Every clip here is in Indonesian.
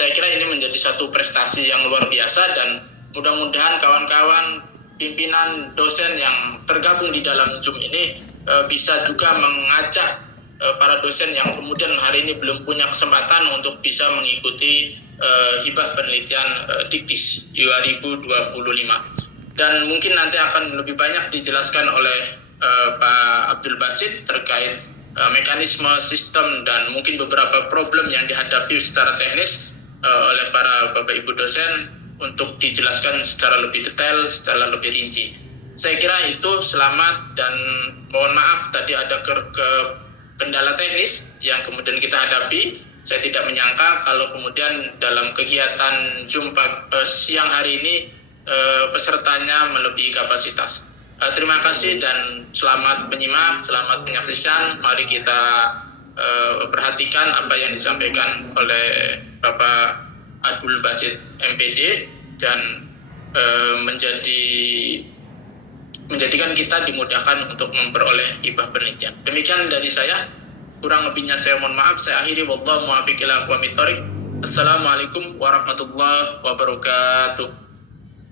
saya kira ini menjadi satu prestasi yang luar biasa, dan mudah-mudahan kawan-kawan pimpinan dosen yang tergabung di dalam Zoom ini bisa juga mengajak para dosen yang kemudian hari ini belum punya kesempatan untuk bisa mengikuti hibah penelitian Diktis 2025. Dan mungkin nanti akan lebih banyak dijelaskan oleh Pak Abdul Basit terkait mekanisme, sistem, dan mungkin beberapa problem yang dihadapi secara teknis oleh para Bapak Ibu dosen untuk dijelaskan secara lebih detail, secara lebih rinci. Saya kira itu. Selamat, dan mohon maaf tadi ada kendala teknis yang kemudian kita hadapi. Saya tidak menyangka kalau kemudian dalam kegiatan Zoom siang hari ini pesertanya melebihi kapasitas. Terima kasih dan selamat menyimak, selamat menyaksikan. Mari kita perhatikan apa yang disampaikan oleh Bapak Abdul Basit MPD, dan menjadikan kita dimudahkan untuk memperoleh hibah penelitian. Demikian dari saya. Kurang lebihnya saya mohon maaf. Saya akhiri. Wallahu muwaffiq ila aqwamit thoriq. Assalamualaikum warahmatullahi wabarakatuh.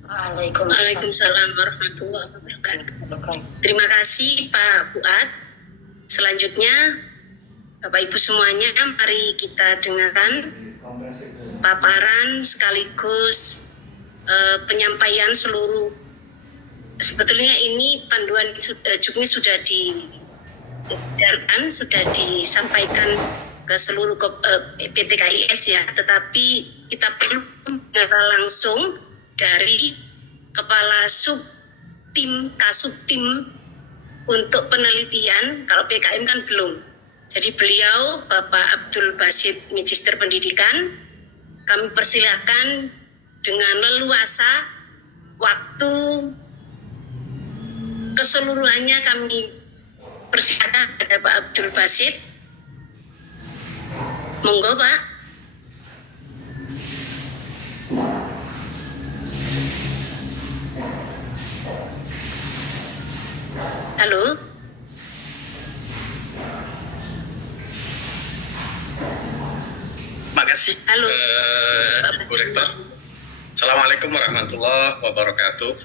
Waalaikumsalam warahmatullahi wabarakatuh. Terima kasih Pak Fuad. Selanjutnya Bapak Ibu semuanya, mari kita dengarkan paparan sekaligus penyampaian seluruh. Sebetulnya ini panduan Jukmi sudah diedarkan, sudah disampaikan ke seluruh PT KIS ya, tetapi kita perlu mendengar langsung dari Kepala Subtim Kasubtim untuk penelitian. Kalau PKM kan belum. Jadi beliau Bapak Abdul Basit, Magister Pendidikan, kami persilakan dengan leluasa, waktu keseluruhannya kami persilakan kepada Pak Abdul Basit. Monggo Pak. Halo. Makasih. Halo. Ibu Rektor. Assalamualaikum warahmatullahi wabarakatuh.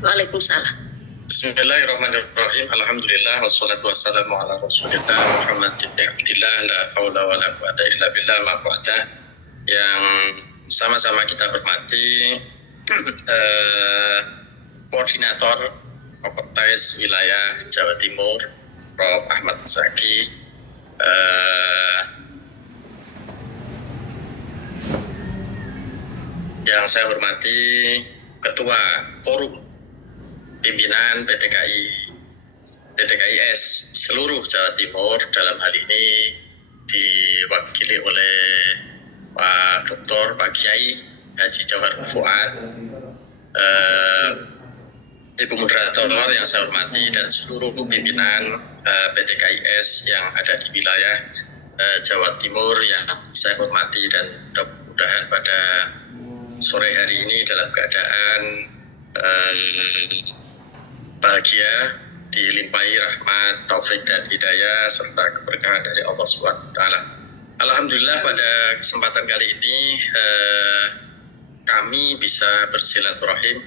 Waalaikumsalam. Bismillahirrahmanirrahim. Alhamdulillah wassalatu wassalamu ala Rasulillah Muhammad ibn Abdillah, la haula wala quwata illa billah ma quwata. Yang sama-sama kita hormati Koordinator Fakultas Wilayah Jawa Timur Prof. Ahmad Zaki, yang saya hormati Ketua Forum Pimpinan PTKIS seluruh Jawa Timur, dalam hal ini diwakili oleh Pak Dr. Pak Kiai Haji Jawhar Fuad, Ibu Moderator yang saya hormati, dan seluruh pimpinan PTKIS yang ada di wilayah Jawa Timur yang saya hormati, dan mudah-mudahan pada sore hari ini dalam keadaan bahagia, dilimpahi rahmat, taufik dan hidayah serta keberkahan dari Allah SWT. Alhamdulillah pada kesempatan kali ini kami bisa bersilaturahim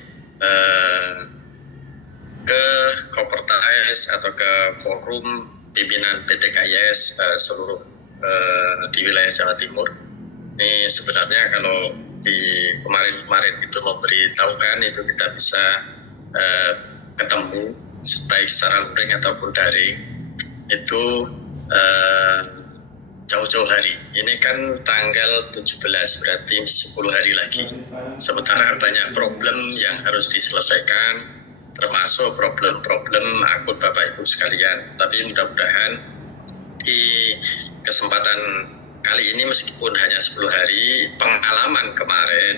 ke Kopertais atau ke forum pimpinan PTKIS seluruh di wilayah Jawa Timur. Ini sebenarnya kalau di kemarin itu memberitahukan itu kita bisa ketemu baik secara luring ataupun daring itu jauh-jauh hari. Ini kan tanggal 17, berarti 10 hari lagi. Sementara banyak problem yang harus diselesaikan, termasuk problem-problem akut Bapak Ibu sekalian. Tapi mudah-mudahan di kesempatan kali ini meskipun hanya 10 hari, pengalaman kemarin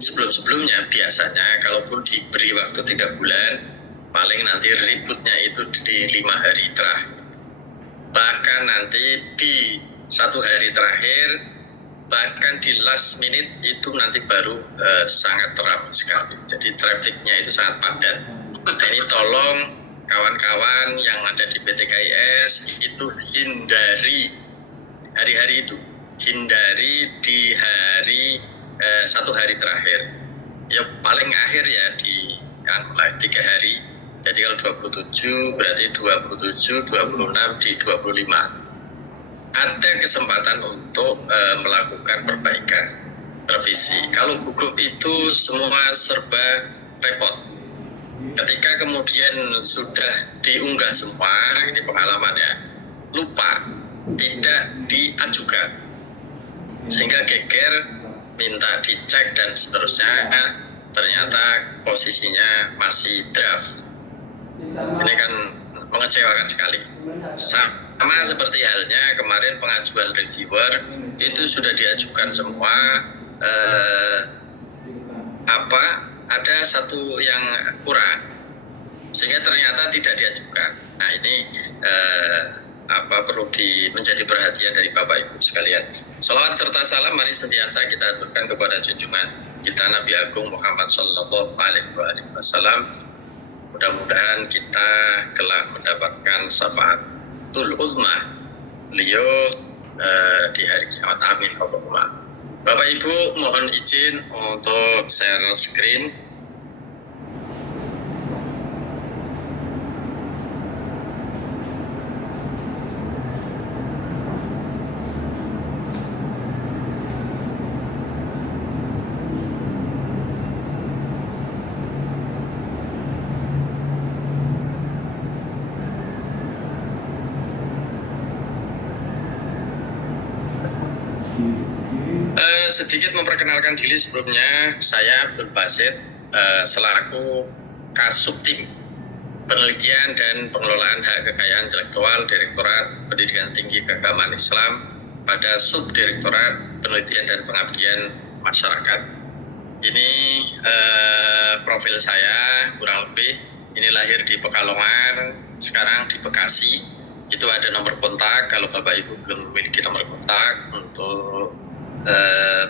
sebelum-sebelumnya biasanya kalaupun diberi waktu 3 bulan, paling nanti ributnya itu di 5 hari terakhir. Bahkan nanti di 1 hari terakhir, bahkan di last minute itu nanti baru sangat ramai sekali. Jadi trafficnya itu sangat padat. Nah ini tolong kawan-kawan yang ada di PTKIS itu hindari hari-hari itu. hindari di satu hari terakhir. Ya paling akhir ya di 3 hari. Jadi kalau 27 berarti 27, 26 di 25. Ada kesempatan untuk melakukan perbaikan, revisi. Kalau gugup itu semua serba repot. Ketika kemudian sudah diunggah semua, ini pengalaman ya, lupa, tidak diajukan. Sehingga geger, minta dicek dan seterusnya, ternyata posisinya masih draft. Ini kan mengecewakan sekali. Sama seperti halnya kemarin pengajuan reviewer itu sudah diajukan semua, ada satu yang kurang sehingga ternyata tidak diajukan. Nah ini perlu menjadi perhatian dari Bapak Ibu sekalian. Salawat serta salam mari sentiasa kita aturkan kepada junjungan kita Nabi Agung Muhammad Sallallahu Alaihi Wasallam. Mudah-mudahan kita kelak mendapatkan syafaatul uzma beliau di hari kiamat. Amin Allahumma. Bapak Ibu mohon izin untuk share screen. Sedikit memperkenalkan diri sebelumnya, saya Abdul Basit selaku Kasubtim Penelitian dan Pengelolaan Hak Kekayaan Intelektual Direktorat Pendidikan Tinggi Keagamaan Islam pada Subdirektorat Penelitian dan Pengabdian Masyarakat. Ini profil saya kurang lebih. Ini lahir di Pekalongan, sekarang di Bekasi. Itu ada nomor kontak kalau Bapak Ibu belum memiliki nomor kontak untuk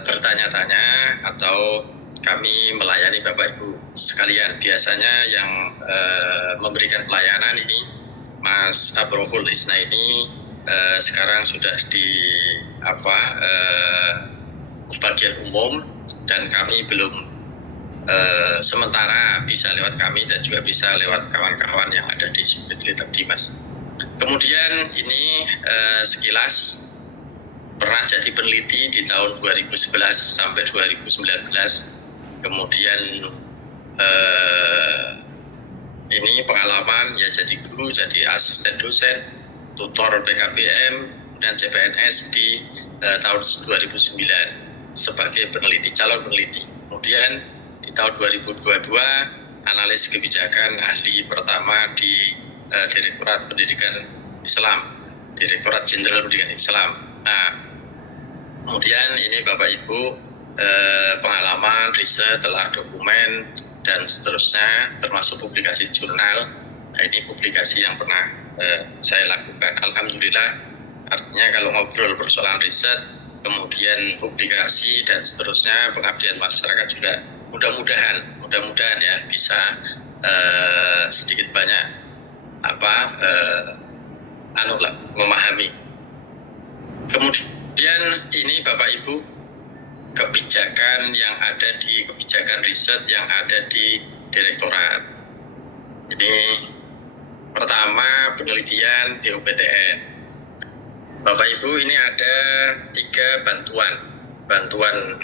bertanya-tanya atau kami melayani Bapak Ibu sekalian. Biasanya yang memberikan pelayanan ini Mas Abrohul Isna ini sekarang sudah di bagian umum dan kami belum sementara bisa lewat kami dan juga bisa lewat kawan-kawan yang ada di Subdit Dimas. Kemudian ini sekilas pernah jadi peneliti di tahun 2011 sampai 2019. Kemudian ini pengalaman ya jadi guru, jadi asisten dosen, tutor PKBM dan CPNS di tahun 2009 sebagai peneliti, calon peneliti. Kemudian di tahun 2022 analis kebijakan ahli pertama di Direktorat Pendidikan Islam, Direktorat Jenderal Pendidikan Islam. Nah, kemudian ini Bapak Ibu pengalaman, riset, telah dokumen dan seterusnya termasuk publikasi jurnal. Nah, ini publikasi yang pernah saya lakukan. Alhamdulillah, artinya kalau ngobrol persoalan riset, kemudian publikasi dan seterusnya, pengabdian masyarakat juga mudah-mudahan ya bisa sedikit banyak memahami. Kemudian ini Bapak Ibu kebijakan yang ada di kebijakan riset yang ada di direktorat. Ini pertama penelitian BOPTN. Bapak Ibu ini ada 3 bantuan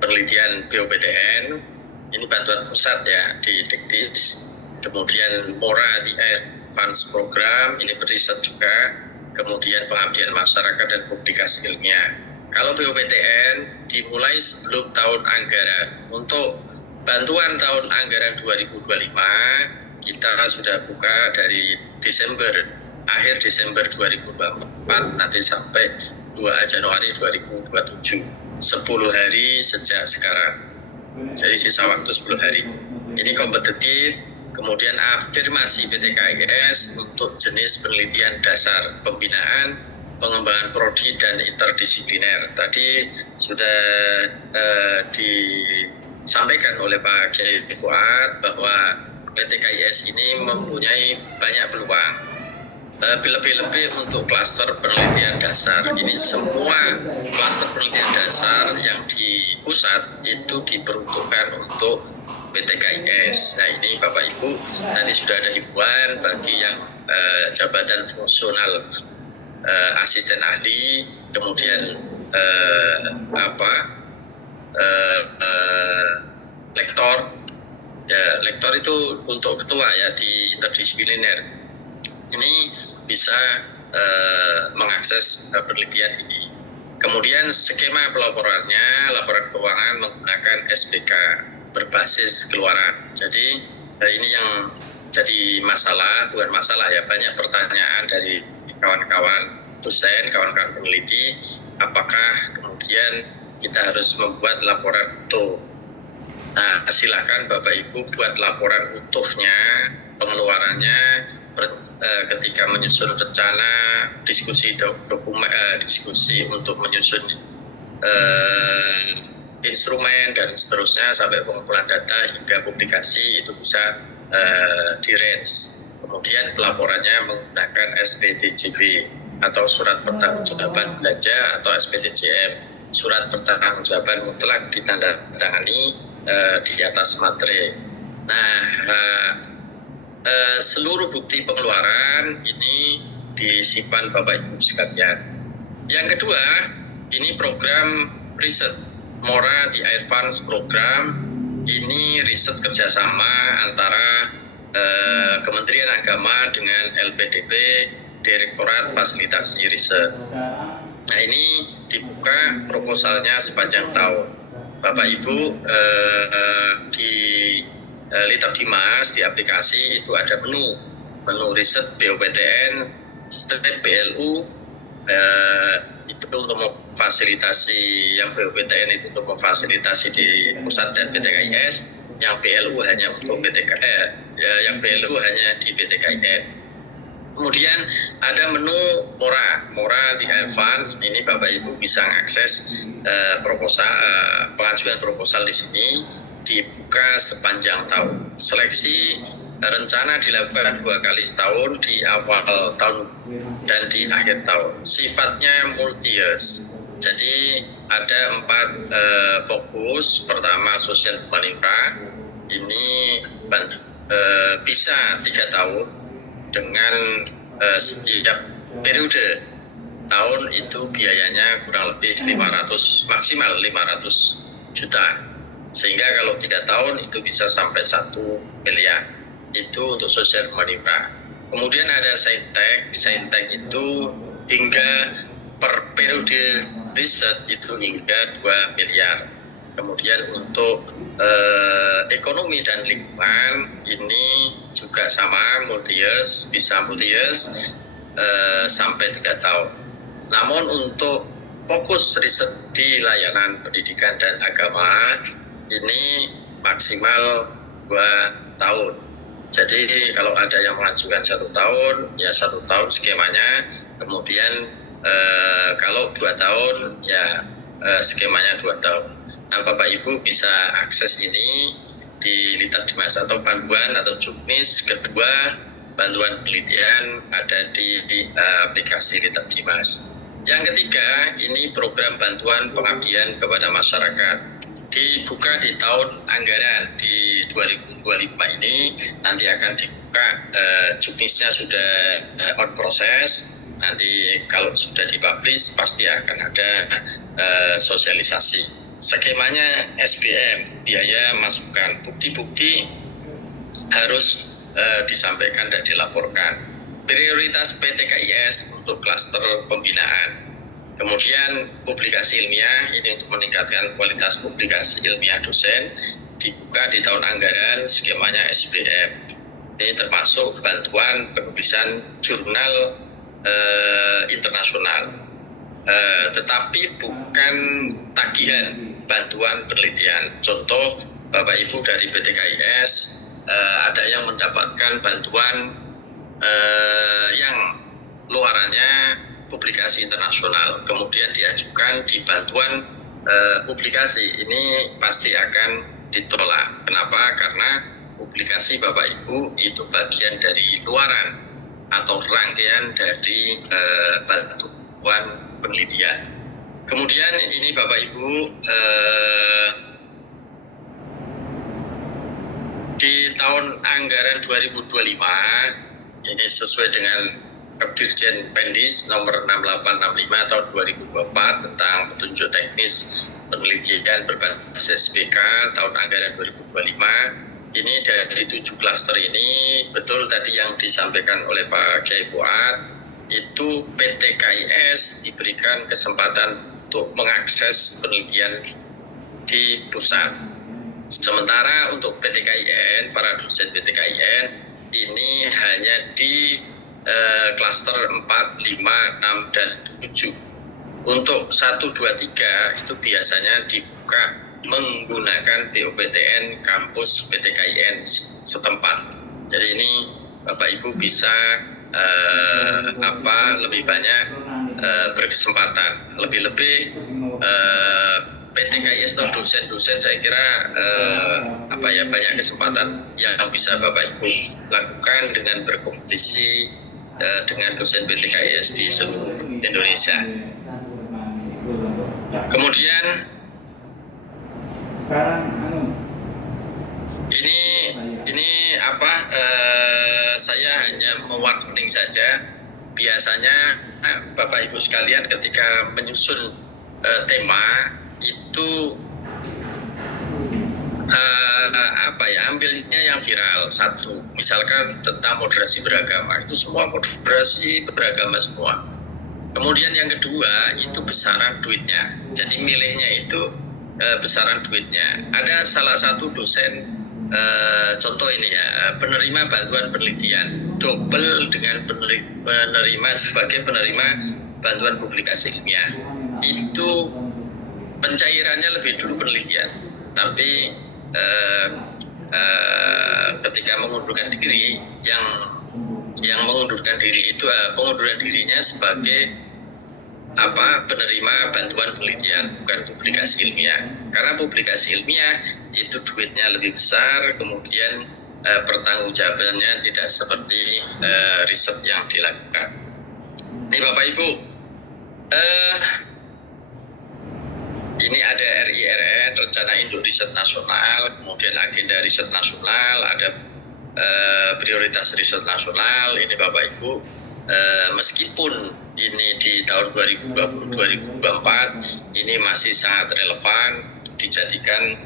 penelitian BOPTN. Ini bantuan pusat ya di Diktis. Kemudian MORA di Advance Program, ini beriset juga. Kemudian pengabdian masyarakat dan publikasi ilmiah. Kalau BOPTN dimulai sebelum tahun anggaran. Untuk bantuan tahun anggaran 2025 kita sudah buka dari akhir Desember 2024 nanti sampai 2 Januari 2027. 10 hari sejak sekarang. Jadi sisa waktu 10 hari. Ini kompetitif. Kemudian afirmasi PTKIS untuk jenis penelitian dasar, pembinaan, pengembangan prodi dan interdisipliner. Tadi sudah disampaikan oleh Pak Kiai Fuad bahwa PTKIS ini mempunyai banyak peluang. Lebih-lebih untuk klaster penelitian dasar. Ini semua klaster penelitian dasar yang di pusat itu diperuntukkan untuk PTKIS. Nah ini Bapak Ibu tadi sudah ada himbauan bagi yang jabatan fungsional asisten ahli, kemudian lektor. Ya, lektor itu untuk ketua ya di interdisipliner. Ini bisa mengakses penelitian ini. Kemudian skema pelaporannya, laporan keuangan menggunakan SPK berbasis keluaran. Jadi ini yang jadi masalah, bukan masalah ya, banyak pertanyaan dari kawan-kawan dosen, kawan-kawan peneliti, apakah kemudian kita harus membuat laporan utuh. Nah, silakan Bapak Ibu buat laporan utuhnya, pengeluarannya ketika menyusun rencana, diskusi diskusi untuk menyusun instrumen dan seterusnya sampai pengumpulan data hingga publikasi itu bisa di-range. Kemudian pelaporannya menggunakan SPTJB atau surat pertanggungjawaban belanja atau SPTJM, surat pertanggungjawaban mutlak ditandatangani di atas materai. Nah, seluruh bukti pengeluaran ini disimpan Bapak Ibu sekalian. Yang kedua, ini program riset Mora di Air Funds program. Ini riset kerjasama antara Kementerian Agama dengan LPDP, Direktorat Fasilitasi Riset. Nah ini dibuka proposalnya sepanjang tahun. Bapak Ibu di Litbang di aplikasi itu ada menu riset BOPTN, STEP BLU, itu untuk memfasilitasi yang BOPTN itu untuk memfasilitasi di pusat dan PTKIS, yang BLU hanya untuk yang BLU hanya di PTKIN. Kemudian ada menu Mora di Air Funds. Ini Bapak Ibu bisa mengakses pengajuan proposal di sini, dibuka sepanjang tahun. Seleksi rencana dilakukan 2 kali setahun, di awal tahun dan di akhir tahun. Sifatnya multi years. Jadi ada 4 fokus. Pertama sosial humaniora, ini bisa 3 tahun dengan setiap periode tahun itu biayanya kurang lebih 500, maksimal 500 juta. Sehingga kalau 3 tahun itu bisa sampai 1 miliar. Itu untuk sosial humaniora. Kemudian ada saintek itu hingga per periode riset itu hingga 2 miliar. Kemudian untuk ekonomi dan lingkungan ini juga sama, multi years, bisa multi years sampai 3 tahun. Namun untuk fokus riset di layanan pendidikan dan agama ini maksimal 2 tahun. Jadi kalau ada yang mengajukan 1 tahun, ya 1 tahun skemanya. Kemudian kalau 2 tahun, ya skemanya 2 tahun. Nah, Bapak Ibu bisa akses ini di Litbang atau bantuan atau Juknis. Kedua, bantuan penelitian ada di aplikasi Litbang. Yang ketiga, ini program bantuan pengabdian kepada masyarakat. Dibuka di tahun anggaran di 2025 ini, nanti akan dibuka, Juknisnya sudah on proses. Nanti kalau sudah dipublish pasti akan ada sosialisasi. Skemanya SBM, biaya masukan, bukti-bukti harus disampaikan dan dilaporkan. Prioritas PTKIS untuk klaster pembinaan. Kemudian publikasi ilmiah, ini untuk meningkatkan kualitas publikasi ilmiah dosen, dibuka di tahun anggaran, skemanya SBM. Ini termasuk bantuan penulisan jurnal internasional, tetapi bukan tagihan bantuan penelitian. Contoh, Bapak Ibu dari PTKIS ada yang mendapatkan bantuan yang luarannya publikasi internasional, kemudian diajukan di bantuan publikasi, ini pasti akan ditolak. Kenapa? Karena publikasi Bapak Ibu itu bagian dari luaran atau rangkaian dari bantuan penelitian. Kemudian ini Bapak Ibu, di tahun anggaran 2025 ini sesuai dengan Kepdirjen Pendis nomor 6865 tahun 2024 tentang petunjuk teknis penelitian berbasis SPK tahun anggaran 2025. Ini dari 7 klaster ini, betul tadi yang disampaikan oleh Pak Kiai Fuad, itu PT KIS diberikan kesempatan untuk mengakses penelitian di pusat. Sementara untuk PT KIN, para dosen PT KIN ini hanya di klaster 4, 5, 6, dan 7. Untuk 1, 2, 3 itu biasanya dibuka menggunakan BOPTN kampus PT KIN setempat. Jadi ini Bapak Ibu bisa lebih banyak berkesempatan, lebih-lebih PT KIS atau dosen-dosen saya kira banyak kesempatan yang bisa Bapak Ibu lakukan dengan berkompetisi dengan dosen PT KIS di seluruh Indonesia. Kemudian saya hanya mewarning saja. Biasanya Bapak Ibu sekalian ketika menyusun tema itu ambilnya yang viral. Satu, misalkan tentang moderasi beragama, itu semua moderasi beragama semua. Kemudian yang kedua itu besaran duitnya. Jadi milihnya itu besaran duitnya. Ada salah satu dosen, contoh ini ya, penerima bantuan penelitian, double dengan penerima sebagai penerima bantuan publikasi ilmiah. Itu pencairannya lebih dulu penelitian, tapi ketika mengundurkan diri, yang mengundurkan diri itu pengunduran dirinya sebagai penerima bantuan penelitian, bukan publikasi ilmiah. Karena publikasi ilmiah itu duitnya lebih besar, kemudian pertanggungjawabannya tidak seperti riset yang dilakukan. Ini Bapak Ibu, ini ada RIRN, Rencana Induk Riset Nasional, kemudian agenda riset nasional, ada prioritas riset nasional. Ini Bapak Ibu, meskipun ini di tahun 2020-2024 ini masih sangat relevan dijadikan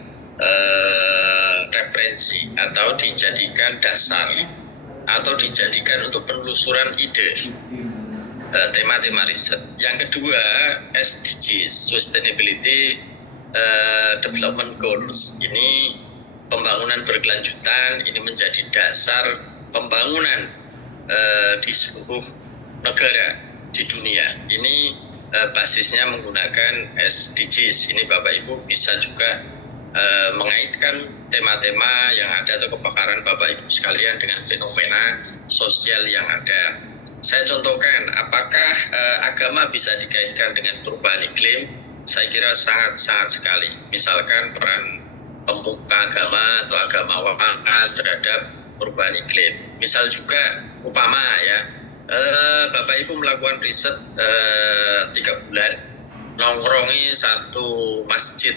referensi atau dijadikan dasar atau dijadikan untuk penelusuran ide tema-tema riset. Yang kedua, SDGs, Sustainability Development Goals. Ini pembangunan berkelanjutan, ini menjadi dasar pembangunan di seluruh negara di dunia. Ini basisnya menggunakan SDGs. Ini Bapak Ibu bisa juga mengaitkan tema-tema yang ada atau kepakaran Bapak Ibu sekalian dengan fenomena sosial yang ada. Saya contohkan, apakah agama bisa dikaitkan dengan perubahan iklim? Saya kira sangat sekali. Misalkan peran pemuka agama atau agamawan terhadap perubahan iklim. Misal juga upama ya, Bapak Ibu melakukan riset 3 bulan, nongkrongi satu masjid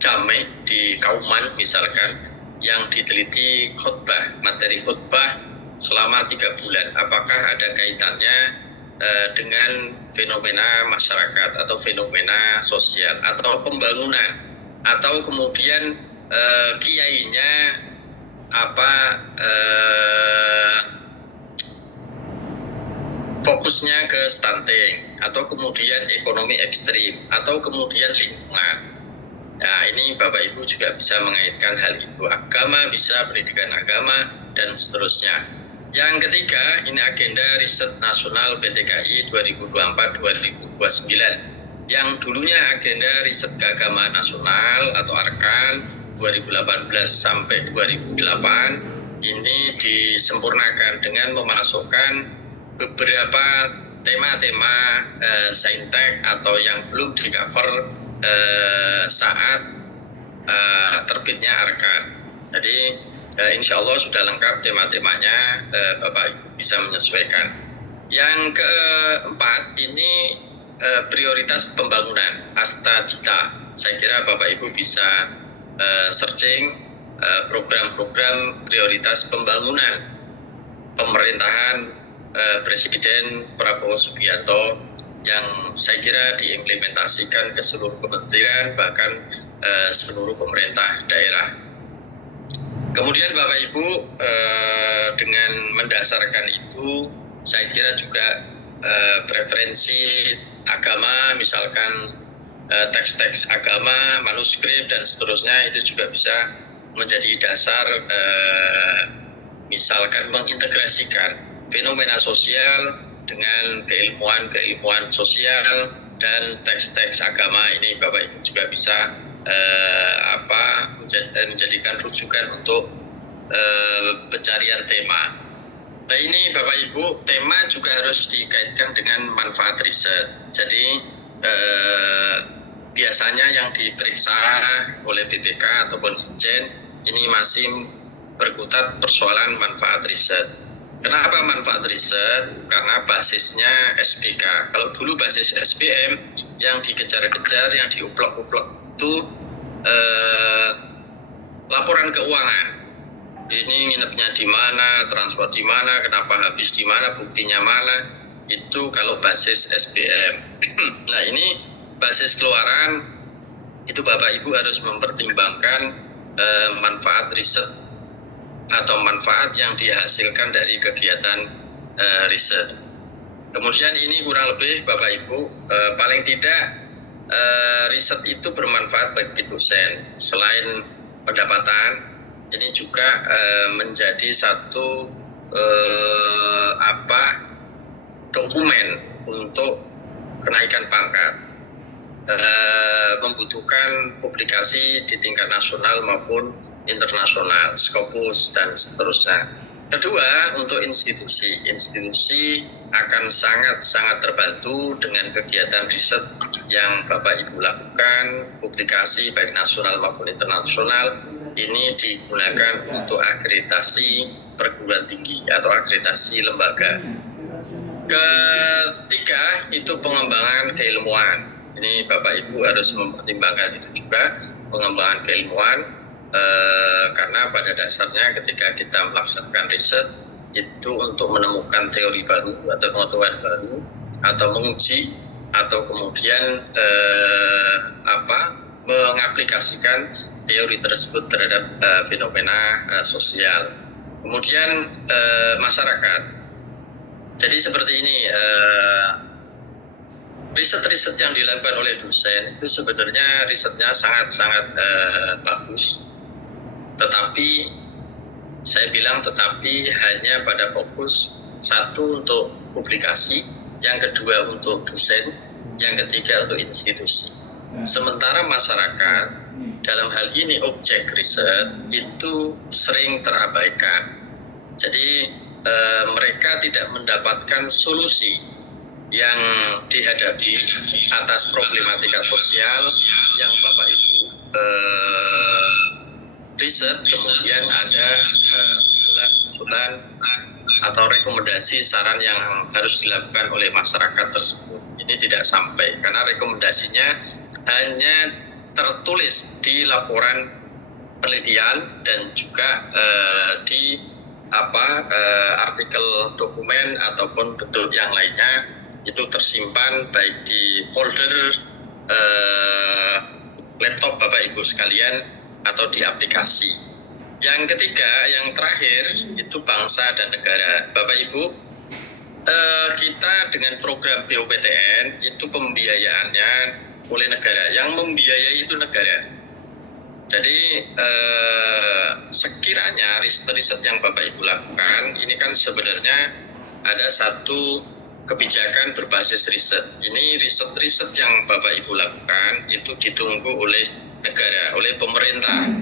jame di Kauman misalkan, yang diteliti khutbah, materi khutbah selama 3 bulan, apakah ada kaitannya dengan fenomena masyarakat atau fenomena sosial atau pembangunan, atau kemudian kiainya fokusnya ke stunting, atau kemudian ekonomi ekstrim, atau kemudian lingkungan. Nah, ini Bapak Ibu juga bisa mengaitkan hal itu. Agama bisa, pendidikan agama, dan seterusnya. Yang ketiga, ini agenda riset nasional PTKI 2024-2029. Yang dulunya agenda riset keagamaan nasional atau ARKAN 2018 sampai 2008, ini disempurnakan dengan memasukkan beberapa tema-tema saintek atau yang belum di-cover saat terbitnya ARKAN. Jadi insya Allah sudah lengkap tema-temanya, Bapak Ibu bisa menyesuaikan. Yang keempat ini prioritas pembangunan Astadita. Saya kira Bapak Ibu bisa searching program-program prioritas pembangunan pemerintahan Presiden Prabowo Subianto yang saya kira diimplementasikan ke seluruh kementerian, bahkan seluruh pemerintah daerah. Kemudian Bapak Ibu, dengan mendasarkan itu, saya kira juga preferensi agama, misalkan teks-teks agama, manuskrip dan seterusnya, itu juga bisa menjadi dasar, misalkan mengintegrasikan fenomena sosial dengan keilmuan sosial dan teks-teks agama ini. Bapak Ibu juga bisa menjadikan rujukan untuk pencarian tema. Nah ini Bapak Ibu, tema juga harus dikaitkan dengan manfaat riset. Jadi biasanya yang diperiksa oleh BPK ataupun Itjen ini masih berkutat persoalan manfaat riset. Kenapa manfaat riset? Karena basisnya SPK. Kalau dulu basis SPM yang dikejar-kejar, yang diuplok-uplok itu laporan keuangan. Ini nginepnya di mana, transfer di mana, kenapa habis di mana, buktinya mana. Itu kalau basis SPM. Nah ini basis keluaran, itu Bapak Ibu harus mempertimbangkan manfaat riset atau manfaat yang dihasilkan dari kegiatan riset. Kemudian ini kurang lebih Bapak Ibu, paling tidak riset itu bermanfaat bagi dosen. Selain pendapatan, ini juga menjadi satu dokumen untuk kenaikan pangkat. Membutuhkan publikasi di tingkat nasional maupun internasional, Scopus dan seterusnya. Kedua, untuk institusi akan sangat terbantu dengan kegiatan riset yang Bapak Ibu lakukan. Publikasi baik nasional maupun internasional ini digunakan untuk akreditasi perguruan tinggi atau akreditasi lembaga. Ketiga, itu pengembangan keilmuan. Ini Bapak Ibu harus mempertimbangkan itu juga, pengembangan keilmuan. Karena pada dasarnya ketika kita melaksanakan riset itu untuk menemukan teori baru atau pengetahuan baru atau menguji atau kemudian mengaplikasikan teori tersebut terhadap fenomena sosial. Kemudian masyarakat. Jadi seperti ini, riset-riset yang dilakukan oleh dosen itu sebenarnya risetnya sangat bagus. Tetapi saya bilang hanya pada fokus satu untuk publikasi, yang kedua untuk dosen, yang ketiga untuk institusi. Sementara masyarakat dalam hal ini objek riset itu sering terabaikan. Jadi mereka tidak mendapatkan solusi yang dihadapi atas problematika sosial yang Bapak Ibu riset, kemudian ada usulan atau rekomendasi saran yang harus dilakukan oleh masyarakat tersebut. Ini tidak sampai karena rekomendasinya hanya tertulis di laporan penelitian dan juga di artikel dokumen ataupun bentuk yang lainnya, itu tersimpan baik di folder laptop Bapak Ibu sekalian atau di aplikasi. Yang ketiga, yang terakhir itu bangsa dan negara. Bapak Ibu, kita dengan program BUPTN itu pembiayaannya oleh negara. Yang membiayai itu negara. Jadi sekiranya riset-riset yang Bapak Ibu lakukan ini kan sebenarnya ada satu kebijakan berbasis riset. Ini riset-riset yang Bapak Ibu lakukan itu ditunggu oleh negara, oleh pemerintah,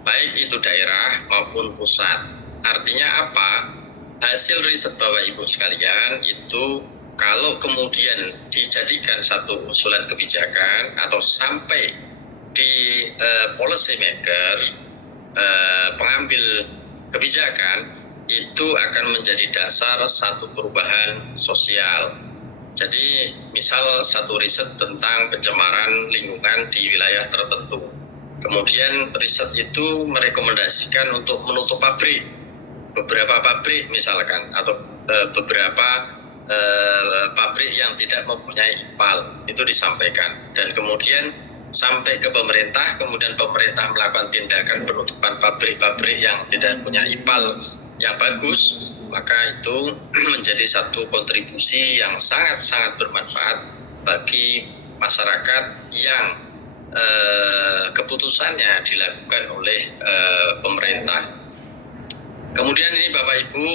baik itu daerah maupun pusat. Artinya apa? Hasil riset Bapak Ibu sekalian itu kalau kemudian dijadikan satu usulan kebijakan atau sampai di policy maker, pengambil kebijakan itu akan menjadi dasar satu perubahan sosial. Jadi misal satu riset tentang pencemaran lingkungan di wilayah tertentu. Kemudian riset itu merekomendasikan untuk menutup pabrik, beberapa pabrik misalkan, atau beberapa pabrik yang tidak mempunyai IPAL, itu disampaikan. Dan kemudian sampai ke pemerintah, kemudian pemerintah melakukan tindakan penutupan pabrik-pabrik yang tidak punya IPAL yang bagus, maka itu menjadi satu kontribusi yang sangat-sangat bermanfaat bagi masyarakat yang keputusannya dilakukan oleh pemerintah. Kemudian ini Bapak Ibu,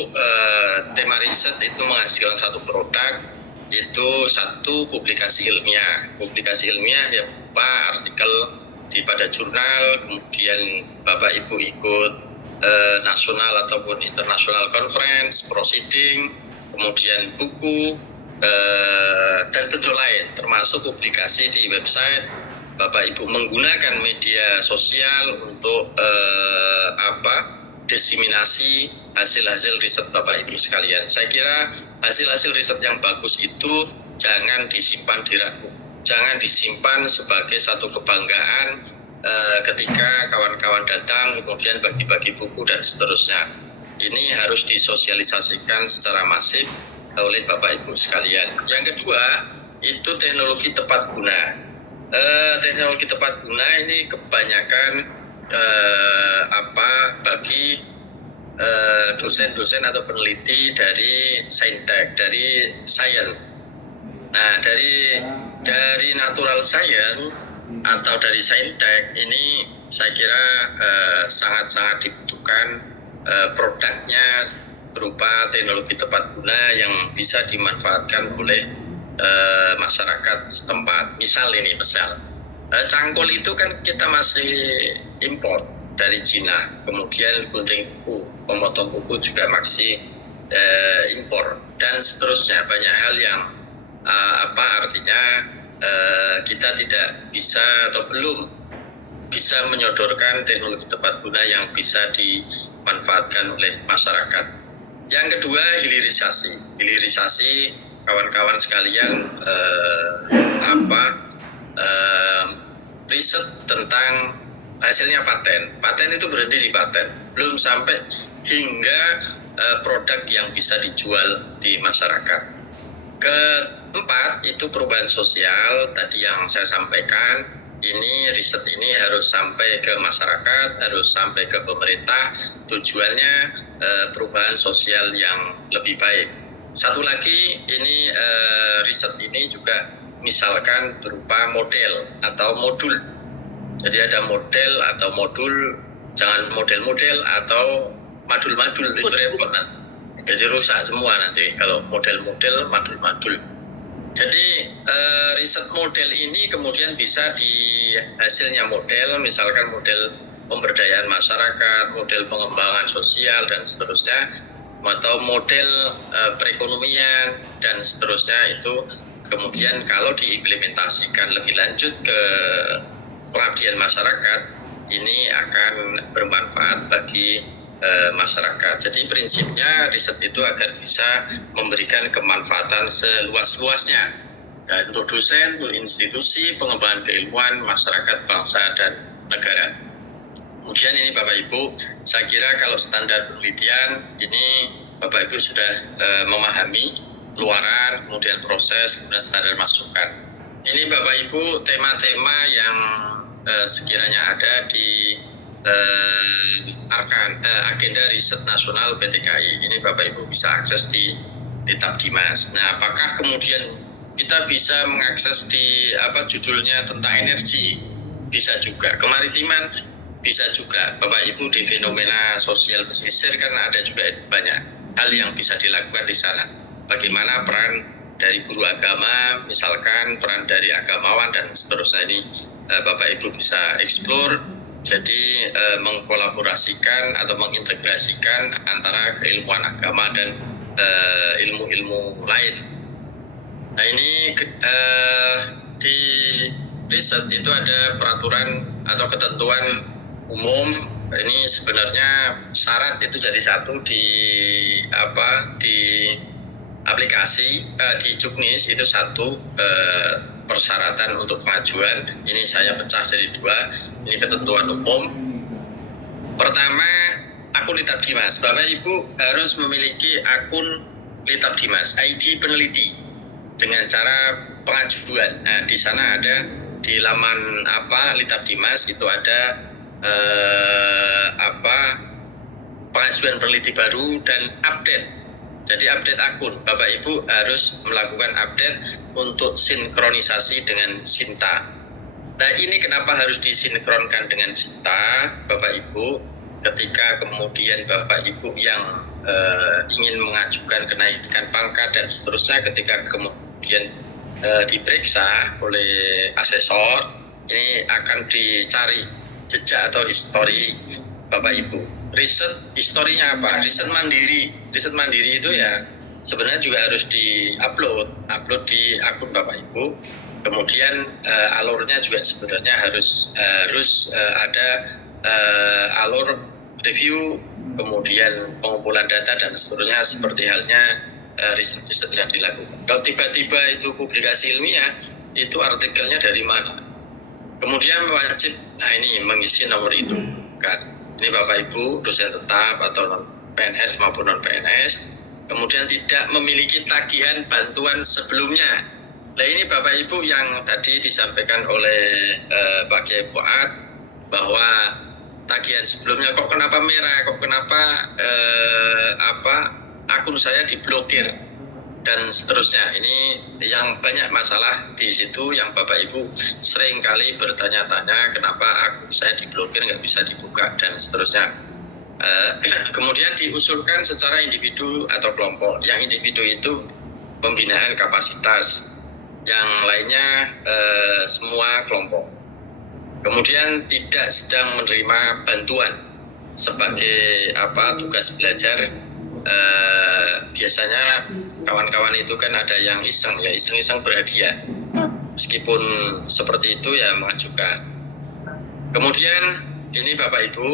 tema riset itu menghasilkan satu produk, itu satu publikasi ilmiah. Publikasi ilmiah ya berupa artikel pada jurnal, kemudian Bapak Ibu ikut nasional ataupun international conference, proceeding, kemudian buku, dan bentuk lain, termasuk publikasi di website. Bapak Ibu menggunakan media sosial untuk desiminasi hasil-hasil riset Bapak Ibu sekalian. Saya kira hasil-hasil riset yang bagus itu jangan disimpan di rak buku, jangan disimpan sebagai satu kebanggaan ketika kawan-kawan datang kemudian bagi-bagi buku dan seterusnya. Ini harus disosialisasikan secara masif oleh Bapak Ibu sekalian. Yang kedua itu teknologi tepat guna. Teknologi tepat guna ini kebanyakan bagi dosen-dosen atau peneliti dari saintek, dari sains. Nah, dari natural science atau dari saintek ini saya kira sangat-sangat dibutuhkan produknya berupa teknologi tepat guna yang bisa dimanfaatkan oleh masyarakat setempat. Misal cangkul itu kan kita masih import dari Cina, kemudian gunting kuku, pemotong kuku juga masih impor, dan seterusnya. Banyak hal yang artinya kita tidak bisa atau belum bisa menyodorkan teknologi tepat guna yang bisa dimanfaatkan oleh masyarakat. Yang kedua, hilirisasi kawan-kawan sekalian, riset tentang hasilnya paten itu berhenti di paten, belum sampai hingga produk yang bisa dijual di masyarakat. Keempat itu perubahan sosial tadi yang saya sampaikan. Ini riset ini harus sampai ke masyarakat, harus sampai ke pemerintah, tujuannya perubahan sosial yang lebih baik. Satu lagi, ini riset ini juga misalkan berupa model atau modul. Jadi ada model atau modul, jangan model-model atau madul-madul, itu repot nanti. Jadi rusak semua nanti kalau model-model, madul-madul. Jadi riset model ini kemudian bisa di hasilnya model, misalkan model pemberdayaan masyarakat, model pengembangan sosial dan seterusnya, atau model perekonomian dan seterusnya. Itu kemudian kalau diimplementasikan lebih lanjut ke pengabdian masyarakat, ini akan bermanfaat bagi masyarakat. Jadi prinsipnya riset itu agar bisa memberikan kemanfaatan seluas-luasnya untuk dosen, untuk institusi, pengembangan keilmuan, masyarakat, bangsa, dan negara. Kemudian ini Bapak Ibu, saya kira kalau standar penelitian ini Bapak Ibu sudah memahami luaran, kemudian proses, kemudian standar masukan. Ini Bapak Ibu tema-tema yang sekiranya ada di agenda riset nasional PTKI. Ini Bapak Ibu bisa akses di Tabdimas. Nah, apakah kemudian kita bisa mengakses di judulnya tentang energi? Bisa juga. Kemaritiman bisa juga. Bapak Ibu di fenomena sosial pesisir kan ada juga itu banyak hal yang bisa dilakukan di sana. Bagaimana peran dari guru agama, misalkan peran dari agamawan dan seterusnya, ini Bapak Ibu bisa explore. Jadi mengkolaborasikan atau mengintegrasikan antara keilmuan agama dan ilmu-ilmu lain. Nah, ini di riset itu ada peraturan atau ketentuan umum ini sebenarnya syarat itu jadi satu di aplikasi di Juknis itu satu persyaratan untuk pengajuan. Ini saya pecah jadi dua. Ini ketentuan umum. Pertama, akun Litab Dimas. Bapak Ibu harus memiliki akun Litab Dimas, ID peneliti dengan cara pengajuan. Nah, di sana ada di laman Litab Dimas itu ada pengajuan peneliti baru dan update. Jadi update akun, Bapak Ibu harus melakukan update untuk sinkronisasi dengan Sinta. Nah, ini kenapa harus disinkronkan dengan Sinta, Bapak Ibu? Ketika kemudian Bapak Ibu yang ingin mengajukan kenaikan pangkat dan seterusnya, ketika kemudian diperiksa oleh asesor, ini akan dicari jejak atau histori Bapak Ibu. Riset historinya apa? Riset mandiri itu ya sebenarnya juga harus upload di akun Bapak Ibu. Kemudian alurnya juga sebenarnya harus ada alur review, kemudian pengumpulan data dan seterusnya seperti halnya riset yang dilakukan. Kalau tiba-tiba itu publikasi ilmiah, itu artikelnya dari mana? Kemudian wajib ini mengisi nomor induk kan. Ini Bapak Ibu dosen tetap atau non PNS maupun non PNS, kemudian tidak memiliki tagihan bantuan sebelumnya. Nah, ini Bapak Ibu yang tadi disampaikan oleh Pak Kiai Fuad bahwa tagihan sebelumnya kok kenapa merah, kok kenapa akun saya diblokir dan seterusnya. Ini yang banyak masalah di situ, yang Bapak Ibu sering kali bertanya-tanya kenapa akun saya diblokir, nggak bisa dibuka dan seterusnya. Kemudian diusulkan secara individu atau kelompok. Yang individu itu pembinaan kapasitas, yang lainnya semua kelompok. Kemudian tidak sedang menerima bantuan sebagai tugas belajar. Biasanya kawan-kawan itu kan ada yang iseng berhadiah, meskipun seperti itu ya mengajukan. Kemudian ini Bapak Ibu,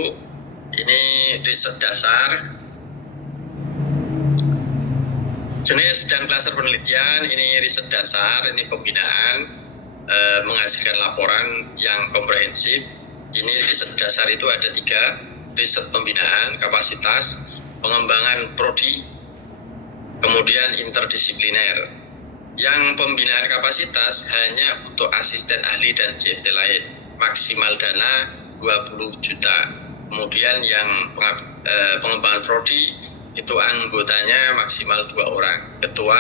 ini riset dasar jenis dan klaster penelitian. Ini riset dasar, ini pembinaan menghasilkan laporan yang komprehensif. Ini riset dasar itu ada 3, riset pembinaan kapasitas, pengembangan prodi, kemudian interdisipliner. Yang pembinaan kapasitas hanya untuk asisten ahli dan JFT lain, maksimal dana 20 juta. Kemudian yang pengembangan prodi itu anggotanya maksimal 2 orang, ketua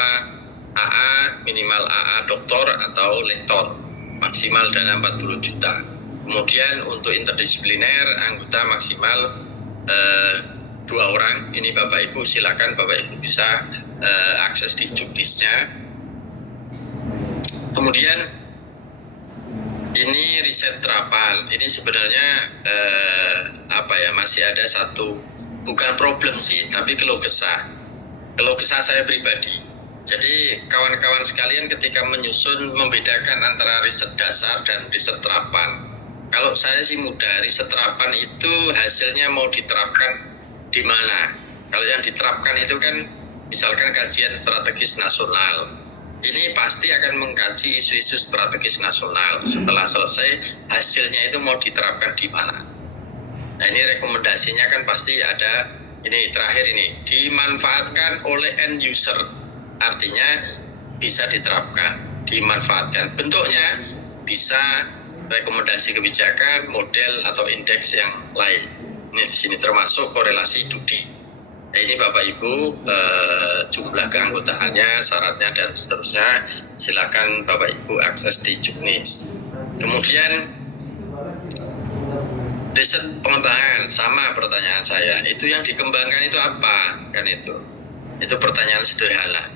AA, minimal AA doktor atau lektor, maksimal dana 40 juta. Kemudian untuk interdisipliner anggota maksimal 2 orang. Ini Bapak Ibu silakan Bapak Ibu bisa akses di Juknisnya. Kemudian ini riset terapan. Ini sebenarnya masih ada satu, bukan problem sih, tapi keluh kesah saya pribadi. Jadi kawan-kawan sekalian ketika menyusun, membedakan antara riset dasar dan riset terapan. Kalau saya sih mudah, riset terapan itu hasilnya mau diterapkan di mana? Kalau yang diterapkan itu kan misalkan kajian strategis nasional. Ini pasti akan mengkaji isu-isu strategis nasional. Setelah selesai, hasilnya itu mau diterapkan di mana? Nah, ini rekomendasinya kan pasti ada. Ini terakhir ini dimanfaatkan oleh end user. Artinya bisa diterapkan, dimanfaatkan. Bentuknya bisa rekomendasi kebijakan, model atau indeks yang lain. Ini di sini termasuk korelasi Dudi. Nah, ini Bapak Ibu jumlah keanggotaannya, syaratnya dan seterusnya. Silakan Bapak Ibu akses di Juknis. Kemudian riset pengembangan, sama pertanyaan saya. Itu yang dikembangkan itu apa? Kan itu pertanyaan sederhana.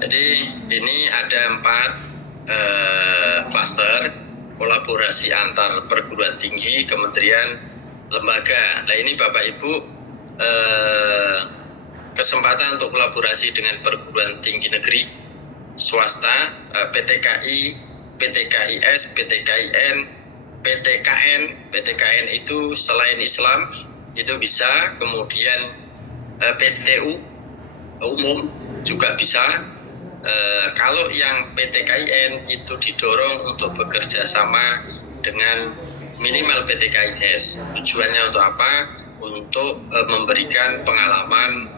Jadi ini ada 4 klaster kolaborasi antar perguruan tinggi, kementerian, lembaga. Nah, ini Bapak Ibu kesempatan untuk kolaborasi dengan perguruan tinggi negeri, swasta, PTKI, PTKIS, PTKIN, PTKN. PTKN itu selain Islam itu bisa, kemudian PTU umum juga bisa. Kalau yang PT KIN itu didorong untuk bekerja sama dengan minimal PT KIS. Tujuannya untuk apa? Untuk memberikan pengalaman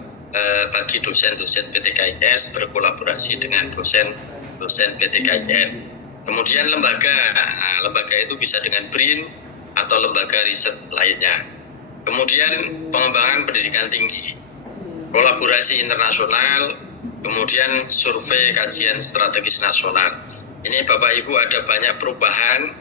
bagi dosen-dosen PT KIS berkolaborasi dengan dosen-dosen PT KIN. Kemudian lembaga itu bisa dengan BRIN atau lembaga riset lainnya. Kemudian pengembangan pendidikan tinggi, kolaborasi internasional, kemudian survei kajian strategis nasional. Ini Bapak Ibu ada banyak perubahan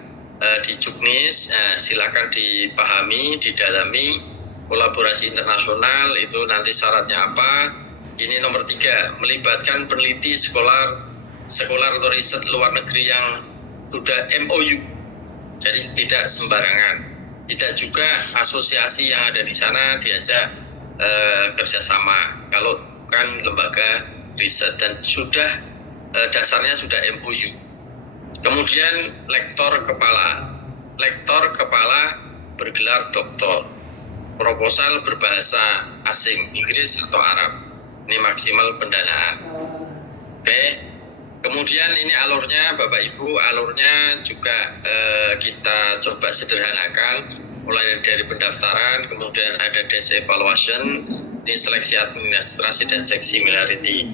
di Juknis, silakan dipahami, didalami. Kolaborasi internasional itu nanti syaratnya apa? Ini nomor 3, melibatkan peneliti sekolah atau riset luar negeri yang sudah MOU. Jadi tidak sembarangan. Tidak juga asosiasi yang ada di sana diajak kerjasama. Kalau kan lembaga riset dan sudah dasarnya sudah MOU. Kemudian lektor kepala bergelar doktor, proposal berbahasa asing, Inggris atau Arab. Ini maksimal pendanaan. Oke. Kemudian ini alurnya Bapak Ibu, alurnya juga kita coba sederhanakan, mulai dari pendaftaran, kemudian ada desk evaluation, ini seleksi administrasi dan cek similarity.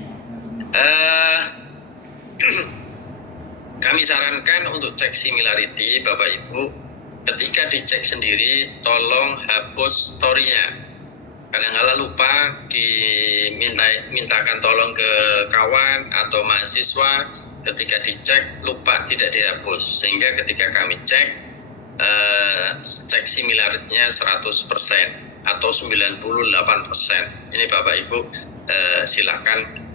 Kami sarankan untuk cek similarity Bapak Ibu, ketika dicek sendiri tolong hapus story-nya. Kadang-kala lupa, dimintakan tolong ke kawan atau mahasiswa, ketika dicek lupa tidak dihapus, sehingga ketika kami cek similarity-nya 100% atau 98%. Ini Bapak Ibu silakan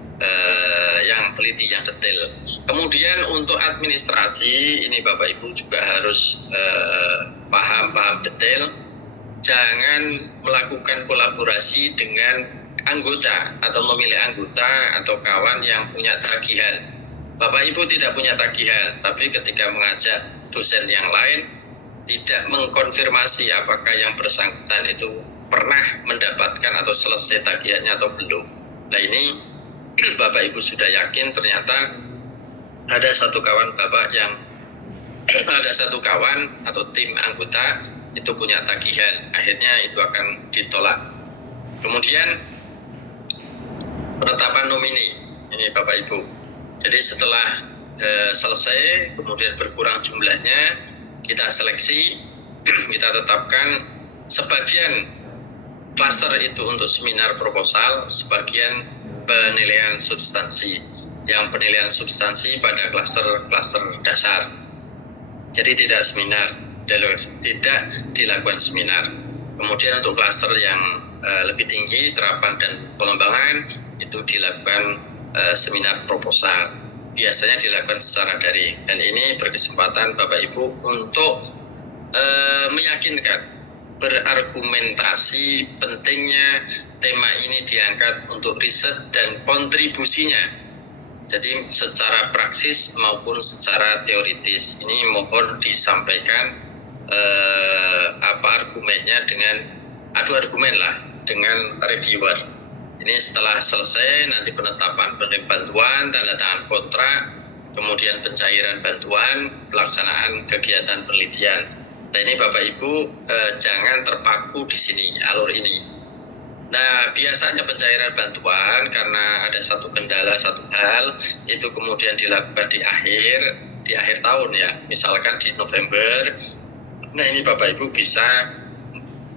yang teliti, yang detail. Kemudian untuk administrasi ini Bapak Ibu juga harus paham detail. Jangan melakukan kolaborasi dengan anggota atau memilih anggota atau kawan yang punya tagihan. Bapak Ibu tidak punya tagihan, tapi ketika mengajak dosen yang lain tidak mengkonfirmasi apakah yang bersangkutan itu pernah mendapatkan atau selesai tagihannya atau belum. Nah ini Bapak Ibu sudah yakin ternyata ada satu kawan atau tim anggota itu punya tagihan, akhirnya itu akan ditolak. Kemudian penetapan nomini ini Bapak Ibu. Jadi setelah selesai, kemudian berkurang jumlahnya, kita seleksi, kita tetapkan sebagian klaster itu untuk seminar proposal, sebagian penilaian substansi. Yang penilaian substansi pada klaster dasar. Jadi tidak dilakukan seminar. Kemudian untuk klaster yang lebih tinggi, terapan dan pengembangan, itu dilakukan seminar proposal. Biasanya dilakukan secara daring. Dan ini berkesempatan Bapak Ibu untuk meyakinkan, berargumentasi pentingnya tema ini diangkat untuk riset dan kontribusinya. Jadi secara praksis maupun secara teoritis ini mohon disampaikan argumennya dengan adu argumen lah dengan reviewer. Ini setelah selesai nanti penetapan penerima bantuan, tanda tangan kontrak, kemudian pencairan bantuan, pelaksanaan kegiatan penelitian. Nah ini Bapak Ibu jangan terpaku di sini alur ini. Nah biasanya pencairan bantuan karena ada satu kendala, satu hal itu kemudian dilakukan di akhir tahun ya, misalkan di November. Nah ini Bapak Ibu bisa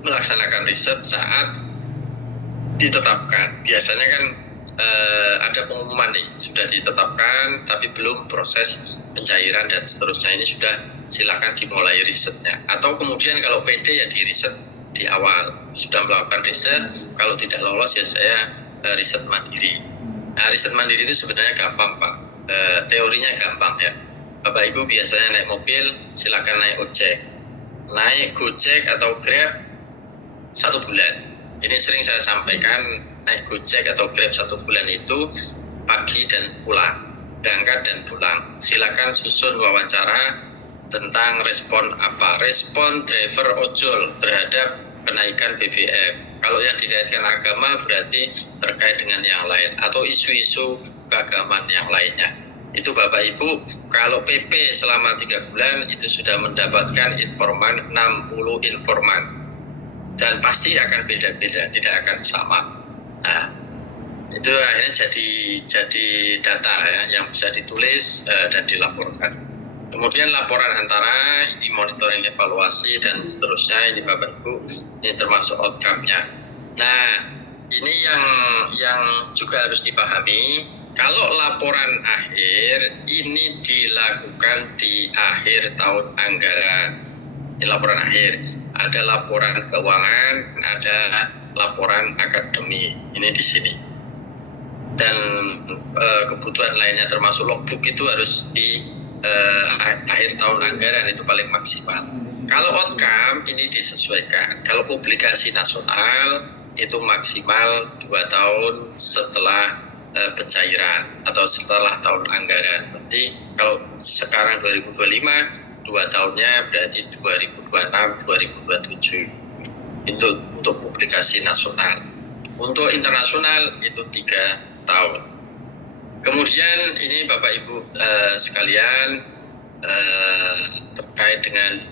melaksanakan riset saat ditetapkan. Biasanya kan ada pengumuman nih, sudah ditetapkan tapi belum proses pencairan dan seterusnya. Ini sudah silakan dimulai risetnya. Atau kemudian kalau PD ya di riset di awal, sudah melakukan riset, kalau tidak lolos ya saya riset mandiri. Nah riset mandiri itu sebenarnya gampang Pak, teorinya gampang ya. Bapak Ibu biasanya naik mobil, silakan naik ojek, naik Gojek atau Grab 1 bulan. Ini sering saya sampaikan, naik Gojek atau Grab 1 bulan itu pagi dan pulang, berangkat dan pulang. Silakan susun wawancara tentang respon driver ojol terhadap kenaikan BBM. Kalau yang dikaitkan agama berarti terkait dengan yang lain atau isu-isu keagamaan yang lainnya. Itu Bapak Ibu, kalau PP selama 3 bulan itu sudah mendapatkan informan 60 informan. Dan pasti akan beda-beda, tidak akan sama. Nah, itu akhirnya jadi data ya, yang bisa ditulis dan dilaporkan. Kemudian laporan antara, ini monitoring evaluasi dan seterusnya, ini Bapak Ibu, ini termasuk outcome-nya. Nah, ini yang juga harus dipahami. Kalau laporan akhir ini dilakukan di akhir tahun anggaran, ini laporan akhir. Ada laporan keuangan, ada laporan akademik, ini di sini. Dan kebutuhan lainnya termasuk logbook itu harus di akhir tahun anggaran, itu paling maksimal. Kalau outcome ini disesuaikan. Kalau publikasi nasional itu maksimal 2 tahun setelah pencairan atau setelah tahun anggaran. Berarti kalau sekarang 2025, 2 tahunnya berarti 2026, 2027. Itu untuk publikasi nasional. Untuk internasional itu 3 tahun. Kemudian ini Bapak Ibu sekalian terkait dengan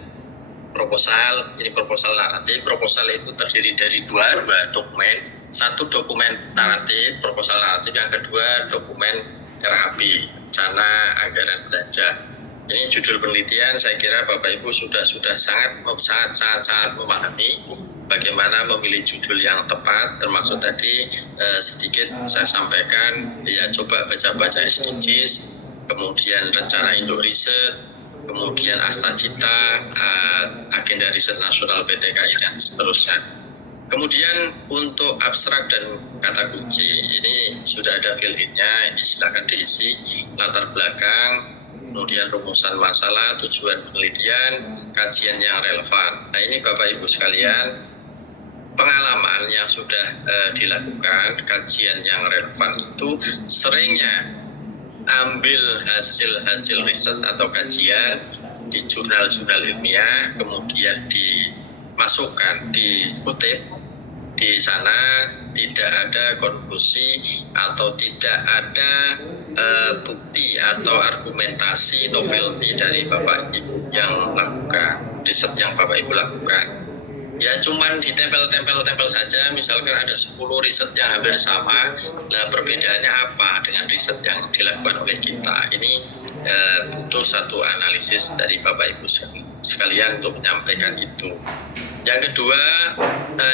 proposal. Ini proposal naratif. Proposal itu terdiri dari dua dokumen. Satu dokumen naratif, proposal naratif, yang kedua dokumen RAP, rencana anggaran belanja. Ini judul penelitian, saya kira Bapak Ibu sudah sangat memahami bagaimana memilih judul yang tepat, termasuk tadi sedikit saya sampaikan, ya coba baca-baca SDGs, kemudian rencana induk riset, kemudian Astacita, agenda riset nasional PTKI dan seterusnya. Kemudian untuk abstrak dan kata kunci, ini sudah ada fill-in-nya, ini silakan diisi, latar belakang, kemudian rumusan masalah, tujuan penelitian, kajian yang relevan. Nah ini Bapak Ibu sekalian, pengalaman yang sudah dilakukan, kajian yang relevan itu seringnya ambil hasil riset atau kajian di jurnal-jurnal ilmiah, kemudian dimasukkan, dikutip. Di sana tidak ada konklusi atau tidak ada bukti atau argumentasi novelty dari Bapak Ibu yang lakukan, riset yang Bapak Ibu lakukan. Ya cuman ditempel-tempel saja, misalkan ada 10 riset yang hampir sama, nah perbedaannya apa dengan riset yang dilakukan oleh kita. Ini butuh satu analisis dari Bapak Ibu sekalian untuk menyampaikan itu. Yang kedua,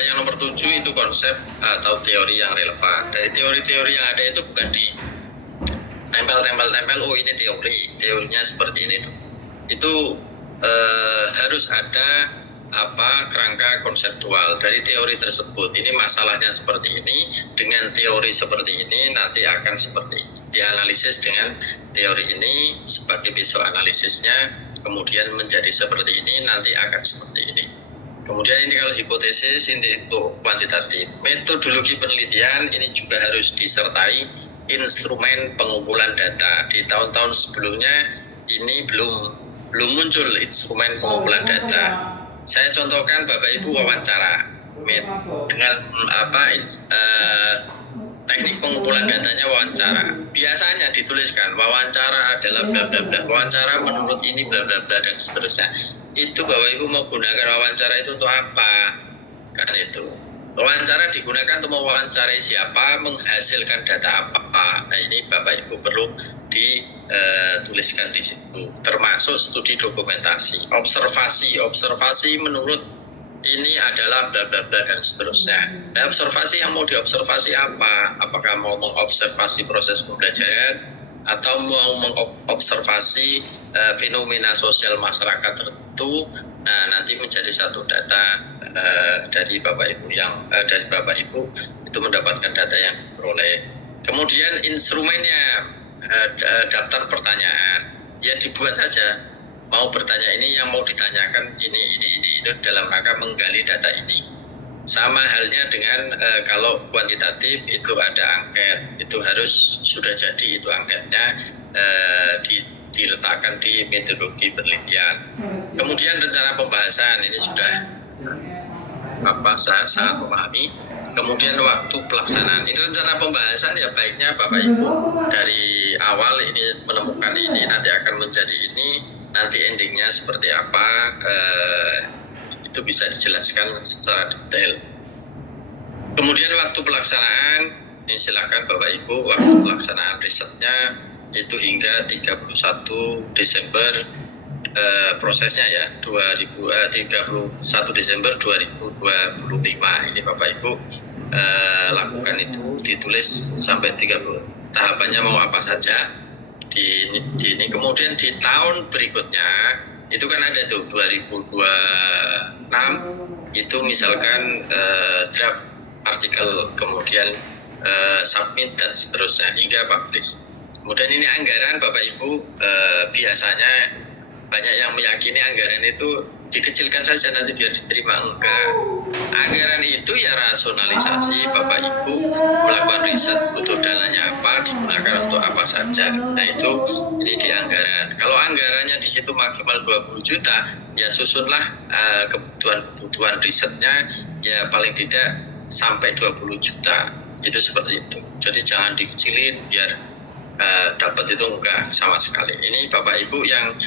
yang nomor 7 itu konsep atau teori yang relevan. Dari teori-teori yang ada itu bukan di tempel-tempel, oh ini teorinya seperti ini. Itu harus ada kerangka konseptual dari teori tersebut. Ini masalahnya seperti ini, dengan teori seperti ini nanti akan seperti ini. Dianalisis dengan teori ini sebagai besok analisisnya, kemudian menjadi seperti ini, nanti akan seperti ini. Kemudian ini kalau hipotesis ini untuk kuantitatif. Metodologi penelitian ini juga harus disertai instrumen pengumpulan data. Di tahun-tahun sebelumnya ini belum muncul instrumen pengumpulan data. Saya contohkan Bapak Ibu wawancara dengan teknik pengumpulan datanya wawancara. Biasanya dituliskan wawancara adalah bla bla bla, wawancara menurut ini bla bla bla dan seterusnya. Itu Bapak Ibu mau gunakan wawancara itu untuk apa? Kan itu. Wawancara digunakan untuk mewawancarai siapa, menghasilkan data apa. Nah ini Bapak Ibu perlu dituliskan di situ. Termasuk studi dokumentasi, observasi menurut ini adalah bla bla bla dan seterusnya. Nah, observasi yang mau diobservasi apa? Apakah mau mengobservasi proses pembelajaran atau mau mengobservasi fenomena sosial masyarakat tertentu? Nah, nanti menjadi satu data dari Bapak Ibu dari Bapak Ibu itu mendapatkan data yang diperoleh. Kemudian instrumennya daftar pertanyaan, ya dibuat saja. Mau bertanya ini, yang mau ditanyakan ini dalam rangka menggali data ini. Sama halnya dengan kalau kuantitatif itu ada angket, itu harus sudah jadi itu angketnya diletakkan di metodologi penelitian. Kemudian rencana pembahasan ini sudah Bapak sangat memahami. Kemudian waktu pelaksanaan, ini rencana pembahasan ya baiknya Bapak Ibu dari awal ini menemukan ini, nanti akan menjadi ini, nanti endingnya seperti apa, itu bisa dijelaskan secara detail. Kemudian waktu pelaksanaan, ini silakan Bapak Ibu, waktu pelaksanaan risetnya itu hingga 31 Desember prosesnya ya 31 Desember 2025 ini Bapak Ibu lakukan itu, ditulis sampai 30 tahapannya mau apa saja di ini. Kemudian di tahun berikutnya itu kan ada tuh 2026 itu misalkan draft artikel, kemudian submit dan seterusnya hingga publish. Kemudian ini anggaran Bapak Ibu biasanya banyak yang meyakini anggaran itu dikecilkan saja nanti biar diterima. Enggak, anggaran itu ya rasionalisasi Bapak Ibu melakukan riset, butuh dananya apa, digunakan untuk apa saja. Nah itu ini di anggaran. Kalau anggarannya di situ maksimal 20 juta ya susunlah kebutuhan risetnya ya paling tidak sampai 20 juta, itu seperti itu. Jadi jangan dikecilin biar dapat itu, enggak sama sekali. Ini Bapak Ibu yang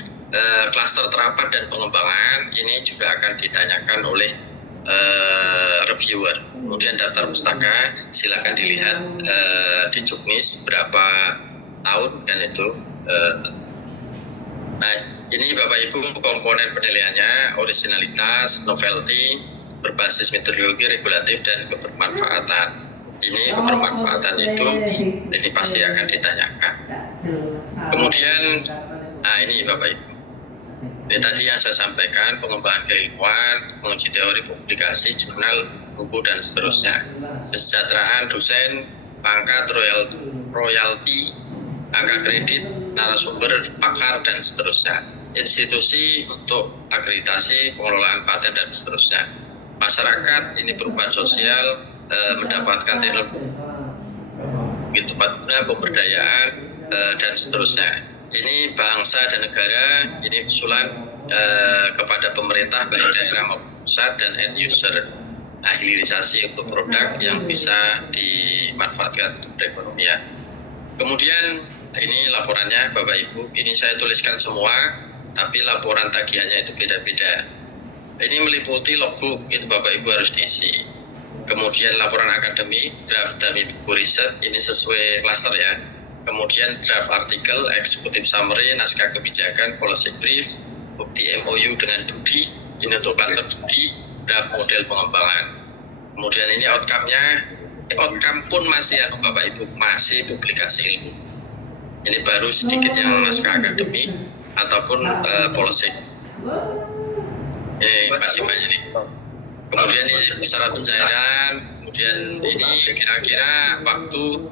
klaster terapan dan pengembangan ini juga akan ditanyakan oleh reviewer. Kemudian daftar pustaka silakan dilihat di Juknis berapa tahun kan itu. Nah ini Bapak Ibu komponen penilaiannya: originalitas, novelty, berbasis metodologi, regulatif, dan kebermanfaatan. Ini kebermanfaatan itu ini pasti akan ditanyakan. Kemudian nah ini Bapak Ibu, ini tadi yang saya sampaikan, pengembangan keilmuan, menguji teori, publikasi, jurnal, buku, dan seterusnya. Kesejahteraan dosen, pangkat, royalti, angka kredit, narasumber, pakar, dan seterusnya. Institusi untuk akreditasi, pengelolaan paten, dan seterusnya. Masyarakat, ini perubahan sosial, mendapatkan teknologi tempat guna, pemberdayaan, dan seterusnya. Ini bangsa dan negara, ini usulan kepada pemerintah baik daerah maupun pusat, dan end user, hilirisasi untuk produk yang bisa dimanfaatkan untuk perekonomian. Kemudian ini laporannya Bapak Ibu, ini saya tuliskan semua, tapi laporan tagihannya itu beda-beda. Ini meliputi logbook, itu Bapak Ibu harus diisi. Kemudian laporan akademik, draft dummy buku riset, ini sesuai klaster ya. Kemudian draft artikel, executive summary, naskah kebijakan, policy brief, bukti MOU dengan Dudi, ini untuk klaster Dudi, draft model pengembangan. Kemudian ini outcome-nya, outcome pun masih Bapak Ibu, masih publikasi ilmu. Ini baru sedikit yang naskah akademik ataupun policy. Ini masih banyak nih. Kemudian ini syarat pencairan, kemudian ini kira-kira waktu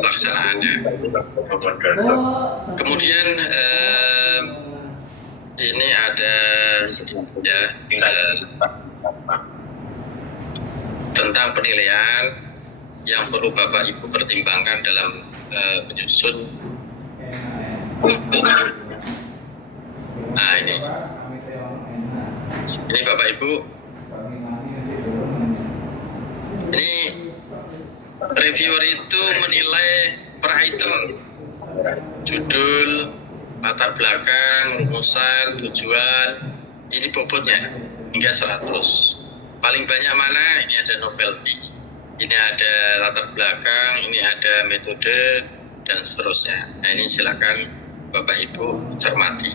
pelaksanaannya. Kemudian ini ada sedikit ya tentang penilaian yang perlu Bapak Ibu pertimbangkan dalam menyusun. Nah ini Bapak Ibu, ini reviewer itu menilai per item, judul, latar belakang, rumusan, tujuan, ini bobotnya hingga 100. Paling banyak mana? Ini ada novelty, ini ada latar belakang, ini ada metode, dan seterusnya. Nah ini silakan Bapak Ibu cermati.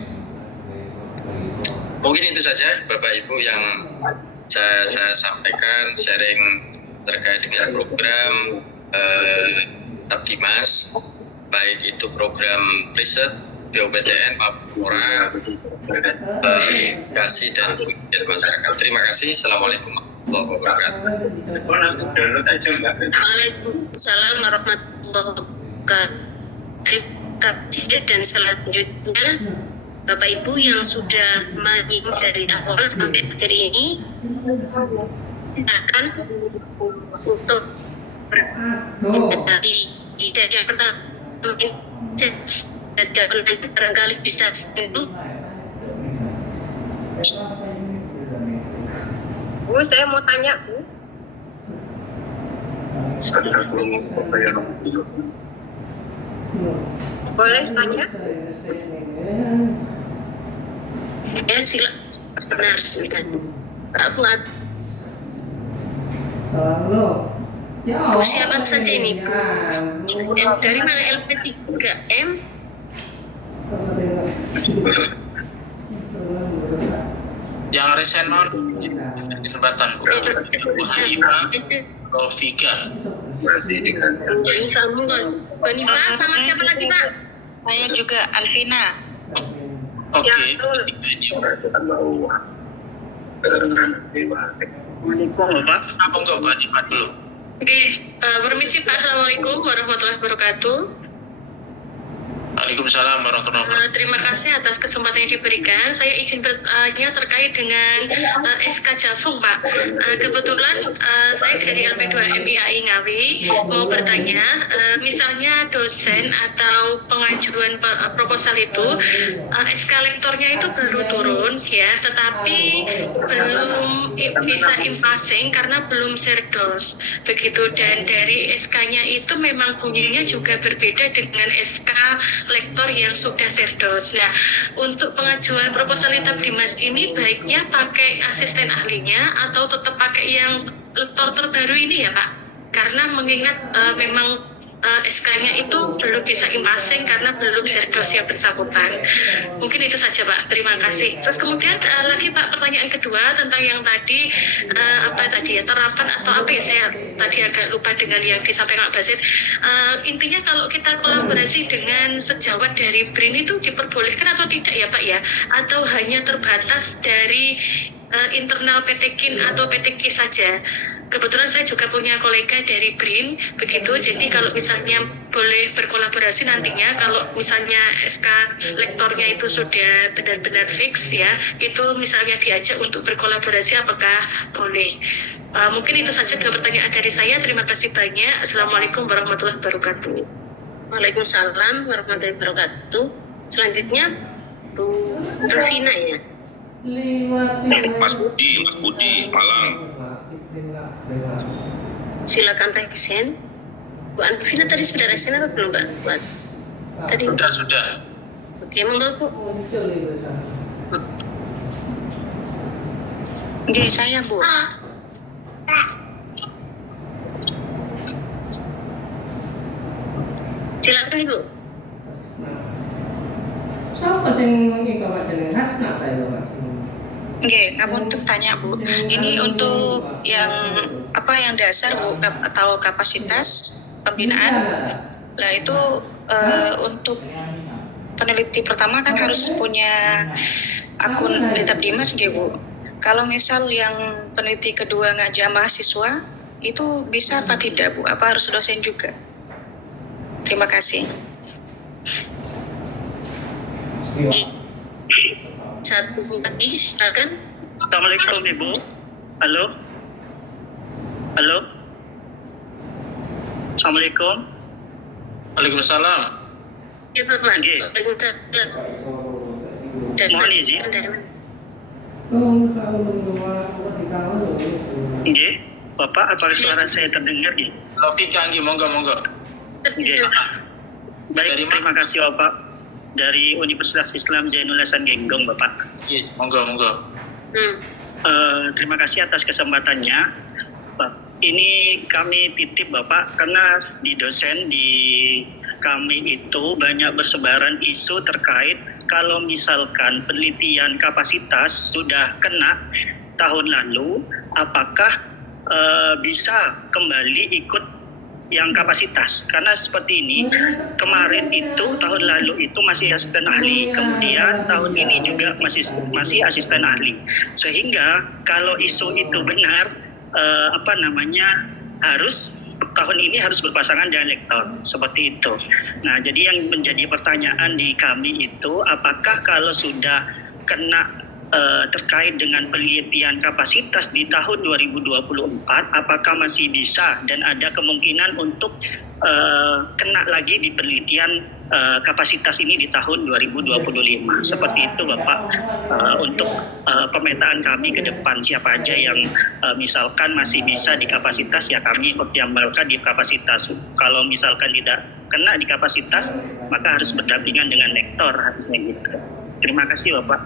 Mungkin itu saja Bapak Ibu yang saya sampaikan, sharing terkait dengan program Tabdimas, baik itu program riset, BOPTN, Mapura, edukasi, dan pengabdian masyarakat. Terima kasih. Assalamualaikum warahmatullahi wabarakatuh. Waalaikumsalam warahmatullahi wabarakatuh. Terima kasih, dan selanjutnya Bapak Ibu yang sudah menyimak dari awal sampai akhir ini, akan untuk dari yang pertama jawaban barangkali bisa dulu. Bu, saya mau tanya, Bu. Boleh tanya? Ya, silakan. Pak Fuad. Siapa saja ini, Bu? Dari mana LV3M? Yang resenon kesempatan Bu Hanifah Rofika. Banifa sama siapa lagi, Pak? Saya juga Alvina. Oke. Ya, betul. Apa enggak Bu Hanifah dulu? Oke, permisi Pak. Assalamualaikum warahmatullahi wabarakatuh. Waalaikumsalam warahmatullahi wabarakatuh. Terima kasih atas kesempatan yang diberikan. Saya izin bertanya terkait dengan SK Jafung, Pak. Kebetulan saya dari LP2MIAI Ngawi mau bertanya, misalnya dosen atau pengajuan proposal itu SK lektornya itu baru turun ya, tetapi belum bisa invasing karena belum serdos begitu, dan dari SK-nya itu memang bunyinya juga berbeda dengan SK lektor yang sudah serdos. Nah, untuk pengajuan proposal Litbang Dimas ini baiknya pakai asisten ahlinya atau tetap pakai yang lektor terbaru ini ya Pak? Karena mengingat memang SK-nya itu belum bisa invasing karena belum serdos yang bersangkutan. Mungkin itu saja Pak, terima kasih. Terus kemudian lagi Pak, pertanyaan kedua tentang yang tadi terapan atau apa ya, saya tadi agak lupa dengan yang disampaikan Pak Basit. Intinya kalau kita kolaborasi dengan sejawat dari BRIN itu diperbolehkan atau tidak ya Pak ya? Atau hanya terbatas dari internal PT KIN atau PT KIS saja? Kebetulan saya juga punya kolega dari BRIN, begitu. Jadi kalau misalnya boleh berkolaborasi nantinya, kalau misalnya SK lektornya itu sudah benar-benar fix ya, itu misalnya diajak untuk berkolaborasi, apakah boleh? Mungkin itu saja pertanyaan dari saya. Terima kasih banyak. Assalamualaikum warahmatullahi wabarakatuh. Waalaikumsalam warahmatullahi wabarakatuh. Selanjutnya Bu Rafina ya. Mas Budi, Malang. Silakan Pak Hussein. Bu Anfina tadi sudah resen atau belum Pak? Tadi. Sudah. Oke, monggo Bu. Oke, saya Bu. Silakan Ibu. Siapa sing iki kok jenenge Hasna ta itu Pak? Oke, kamu untuk tanya Bu. Ini untuk yang yang dasar Bu, atau kapasitas pembinaan. Lah itu untuk peneliti pertama kan harus punya akun Litbang Dimas nggih Bu. Kalau misal yang peneliti kedua ngajak mahasiswa itu bisa apa tidak Bu? Apa harus dosen juga? Terima kasih. Satu lagi, silakan. Assalamualaikum Ibu. Halo. Assalamualaikum. Waalaikumsalam. Ya Bapak. Oke. Mohon izin. Oke. Bapak, apakah suara saya terdengar nggih? Rofika, monggo. Oke. Baik, terima kasih Bapak. Dari Universitas Islam Zainul Hasan Genggong Bapak. Yes, monggo. Terima kasih atas kesempatannya. Ini kami titip Bapak karena di dosen di kami itu banyak bersebaran isu terkait kalau misalkan penelitian kapasitas sudah kena tahun lalu, apakah bisa kembali ikut yang kapasitas? Karena seperti ini, kemarin itu tahun lalu itu masih asisten ahli, kemudian tahun ini juga masih asisten ahli, sehingga kalau isu itu benar harus tahun ini harus berpasangan dengan lektor, seperti itu. Nah, jadi yang menjadi pertanyaan di kami itu, apakah kalau sudah kena terkait dengan penelitian kapasitas di tahun 2024, apakah masih bisa dan ada kemungkinan untuk kena lagi di penelitian kapasitas ini di tahun 2025. Seperti itu Bapak, untuk pemetaan kami ke depan, siapa aja yang misalkan masih bisa di kapasitas, ya kami pertimbangkan di kapasitas. Kalau misalkan tidak kena di kapasitas, maka harus berdampingan dengan lektor, harusnya gitu. Terima kasih Bapak.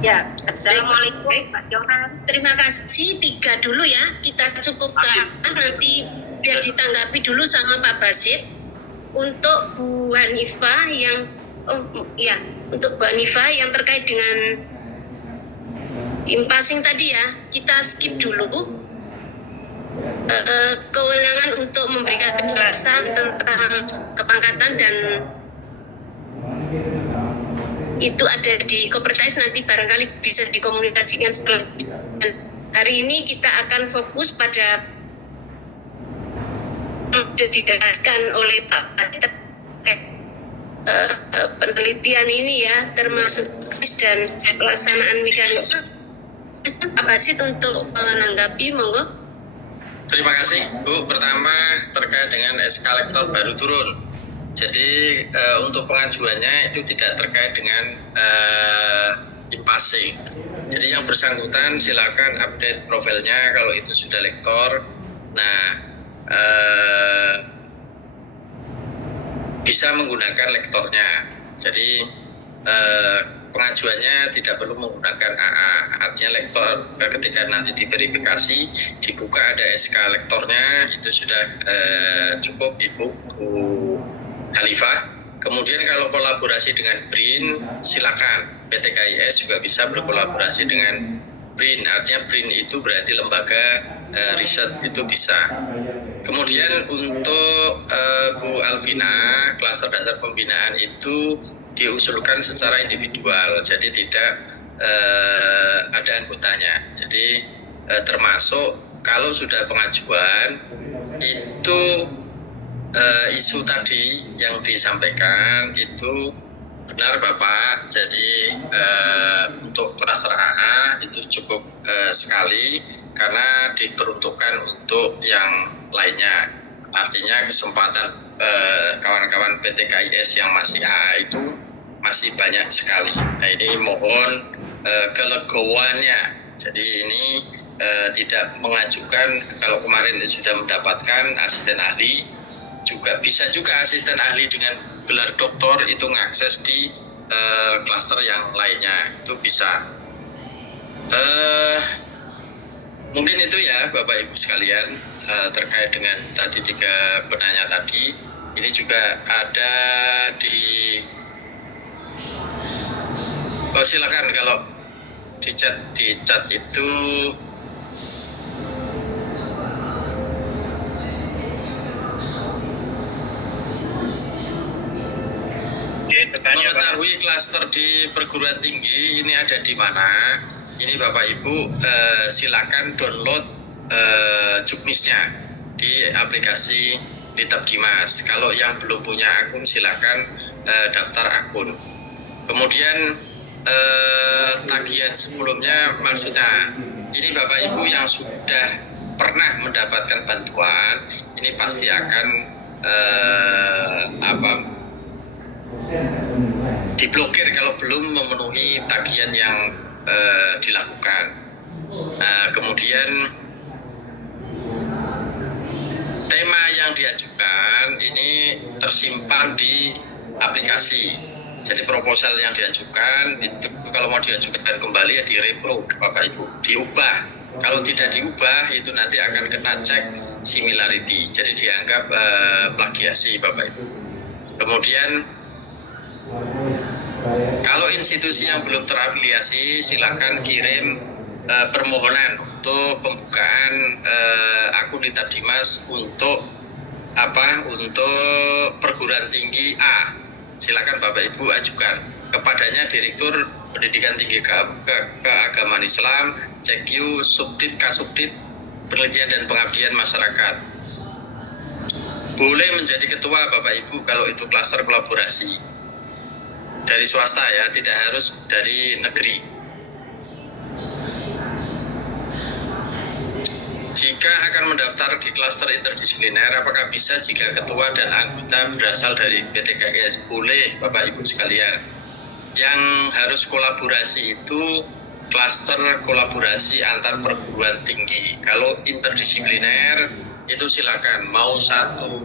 Ya, Assalamualaikum Pak Johan. Terima kasih, 3 dulu ya. Kita cukupkan, nanti biar ditanggapi dulu sama Pak Basit. Untuk Bu Hanifah yang untuk Bu Hanifah yang terkait dengan impasing tadi ya, kita skip dulu. Kewenangan untuk memberikan penjelasan tentang kepangkatan dan itu ada di Kopertais, nanti barangkali bisa dikomunikasikan selanjutnya. Hari ini kita akan fokus pada sudah dijelaskan oleh Pak penelitian ini ya, termasuk dan pelaksanaan mekanisme. Pak Basit untuk menanggapi, monggo. Terima kasih Bu. Pertama terkait dengan SK lektor baru turun. Jadi untuk pengajuannya itu tidak terkait dengan impasing. Jadi yang bersangkutan silakan update profilnya kalau itu sudah lektor. Nah, bisa menggunakan lektornya. Jadi pengajuannya tidak perlu menggunakan AA. Artinya lektor ketika nanti diverifikasi dibuka ada SK lektornya, itu sudah cukup Ibu Hanifah. Kemudian kalau kolaborasi dengan BRIN, silakan. PT KIS juga bisa berkolaborasi dengan BRIN. Artinya BRIN itu berarti lembaga riset, itu bisa. Kemudian untuk Bu Alvina, klaster dasar pembinaan itu diusulkan secara individual, jadi tidak ada anggotanya. Jadi termasuk kalau sudah pengajuan itu isu tadi yang disampaikan itu benar Bapak. Jadi untuk klaster AA itu cukup sekali karena diperuntukkan untuk yang lainnya. Artinya kesempatan kawan-kawan PT KIS yang masih AA itu masih banyak sekali. Nah ini mohon kelegowannya. Jadi ini tidak mengajukan, kalau kemarin sudah mendapatkan asisten ahli, juga bisa juga asisten ahli dengan gelar doktor itu mengakses di klaster yang lainnya, itu bisa. Mungkin itu ya Bapak Ibu sekalian terkait dengan tadi 3 penanya tadi. Ini juga ada di silakan kalau di chat itu mengetahui klaster di perguruan tinggi ini ada di mana. Ini Bapak Ibu silakan download juknisnya di aplikasi Litab Dimas. Kalau yang belum punya akun silakan daftar akun. Kemudian tagihan sebelumnya, maksudnya ini Bapak Ibu yang sudah pernah mendapatkan bantuan ini pasti akan diblokir kalau belum memenuhi tagihan yang dilakukan. Kemudian tema yang diajukan ini tersimpan di aplikasi. Jadi proposal yang diajukan itu kalau mau diajukan kembali ya direpro Bapak Ibu, diubah. Kalau tidak diubah itu nanti akan kena cek similarity. Jadi dianggap plagiasi Bapak Ibu. Kemudian kalau institusi yang belum terafiliasi silakan kirim permohonan untuk pembukaan akun Litab Dimas untuk untuk perguruan tinggi A. Silakan Bapak Ibu ajukan kepadanya Direktur Pendidikan Tinggi Keagamaan Islam, CQ, Subdit, Kasubdit, Penelitian dan Pengabdian Masyarakat. Boleh menjadi ketua Bapak Ibu kalau itu klaster kolaborasi. dari swasta ya, tidak harus dari negeri. Jika akan mendaftar di klaster interdisipliner, apakah bisa jika ketua dan anggota berasal dari PTKIS? Boleh, Bapak Ibu sekalian. Yang harus kolaborasi itu klaster kolaborasi antar perguruan tinggi. Kalau interdisipliner itu silakan, mau satu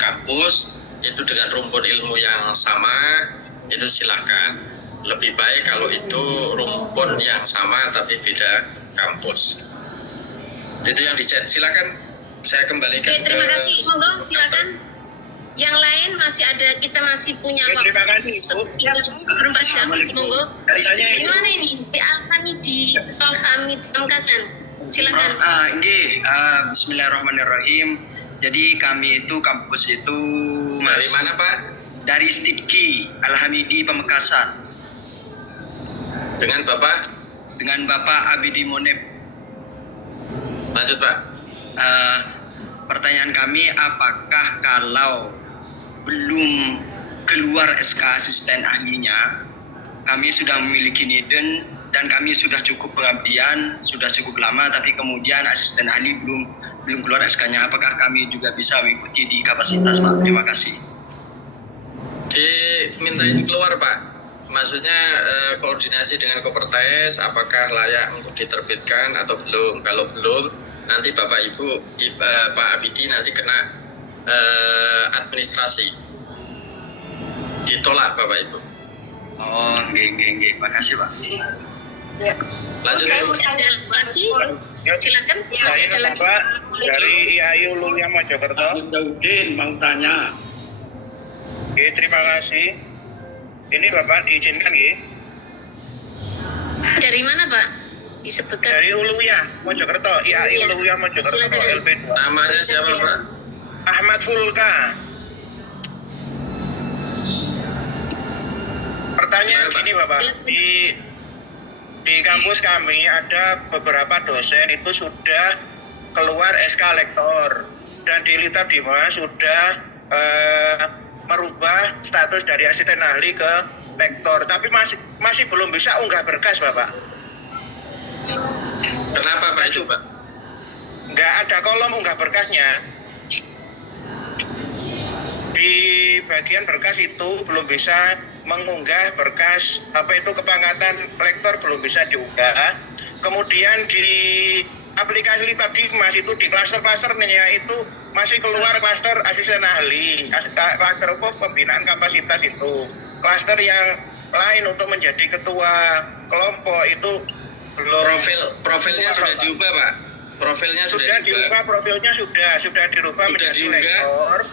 kampus itu dengan rumpun ilmu yang sama, itu silakan. Lebih baik kalau itu rumpun yang sama tapi beda kampus. Itu yang di-chat. Silakan saya kembalikan. Oke, terima kasih. Monggo silakan. Yang lain masih ada, kita masih punya waktu. Terima kasih, Bu. 24 jam. Monggo. Gimana ini? Di Alhamid Pamekasan. Silakan. Bismillahirrahmanirrahim. Jadi kami itu kampus itu Dari mana, Pak? dari Stipki Al-Hamidi Pamekasan Dengan Bapak? dengan Bapak Abidi Monep. Lanjut, Pak. Pertanyaan kami, apakah kalau belum keluar SK asisten ahlinya, kami sudah memiliki niden dan kami sudah cukup pengabdian, sudah cukup lama, tapi kemudian asisten ahli belum keluar SK-nya, apakah kami juga bisa mengikuti di kapasitas, Pak? Terima kasih. Dimintain keluar, Pak. Maksudnya koordinasi dengan Kopertais, apakah layak untuk diterbitkan atau belum? Kalau belum, nanti Bapak Ibu, Pak Abidi nanti kena administrasi. Ditolak Bapak Ibu. Oh, nggih. Makasih, Pak. Ya. Lanjut. Oke, ada lagi? Silakan. Masih ada lagi. Pak, dari IAI Uluya Mojokerto. Udin mau tanya. Oke, terima kasih. Ini Bapak diizinkan nggih? Dari mana, Pak? Disebutkan. Dari Uluya Mojokerto, IAI Uluya Mojokerto Silakan. LP2. Namanya siapa, Pak? Ahmad Fulka. Pertanyaan gini Bapak, di kampus kami ada beberapa dosen itu sudah keluar SK lektor dan di Lita Bima sudah merubah status dari asisten ahli ke lektor, tapi masih belum bisa unggah berkas, Bapak. Kenapa, Pak, itu, Pak? Nggak ada kolom unggah berkasnya. Di bagian berkas itu belum bisa mengunggah berkas kepangkatan lektor, belum bisa diunggah. Kemudian di aplikasi Lita Bima itu di klaster-klasternya itu masih keluar klaster asisten ahli, klaster pembinaan kapasitas itu. Klaster yang lain untuk menjadi ketua kelompok itu belum. Profilnya sudah diubah, Pak. Profilnya sudah diubah. Profilnya sudah dirubah menjadi lektor.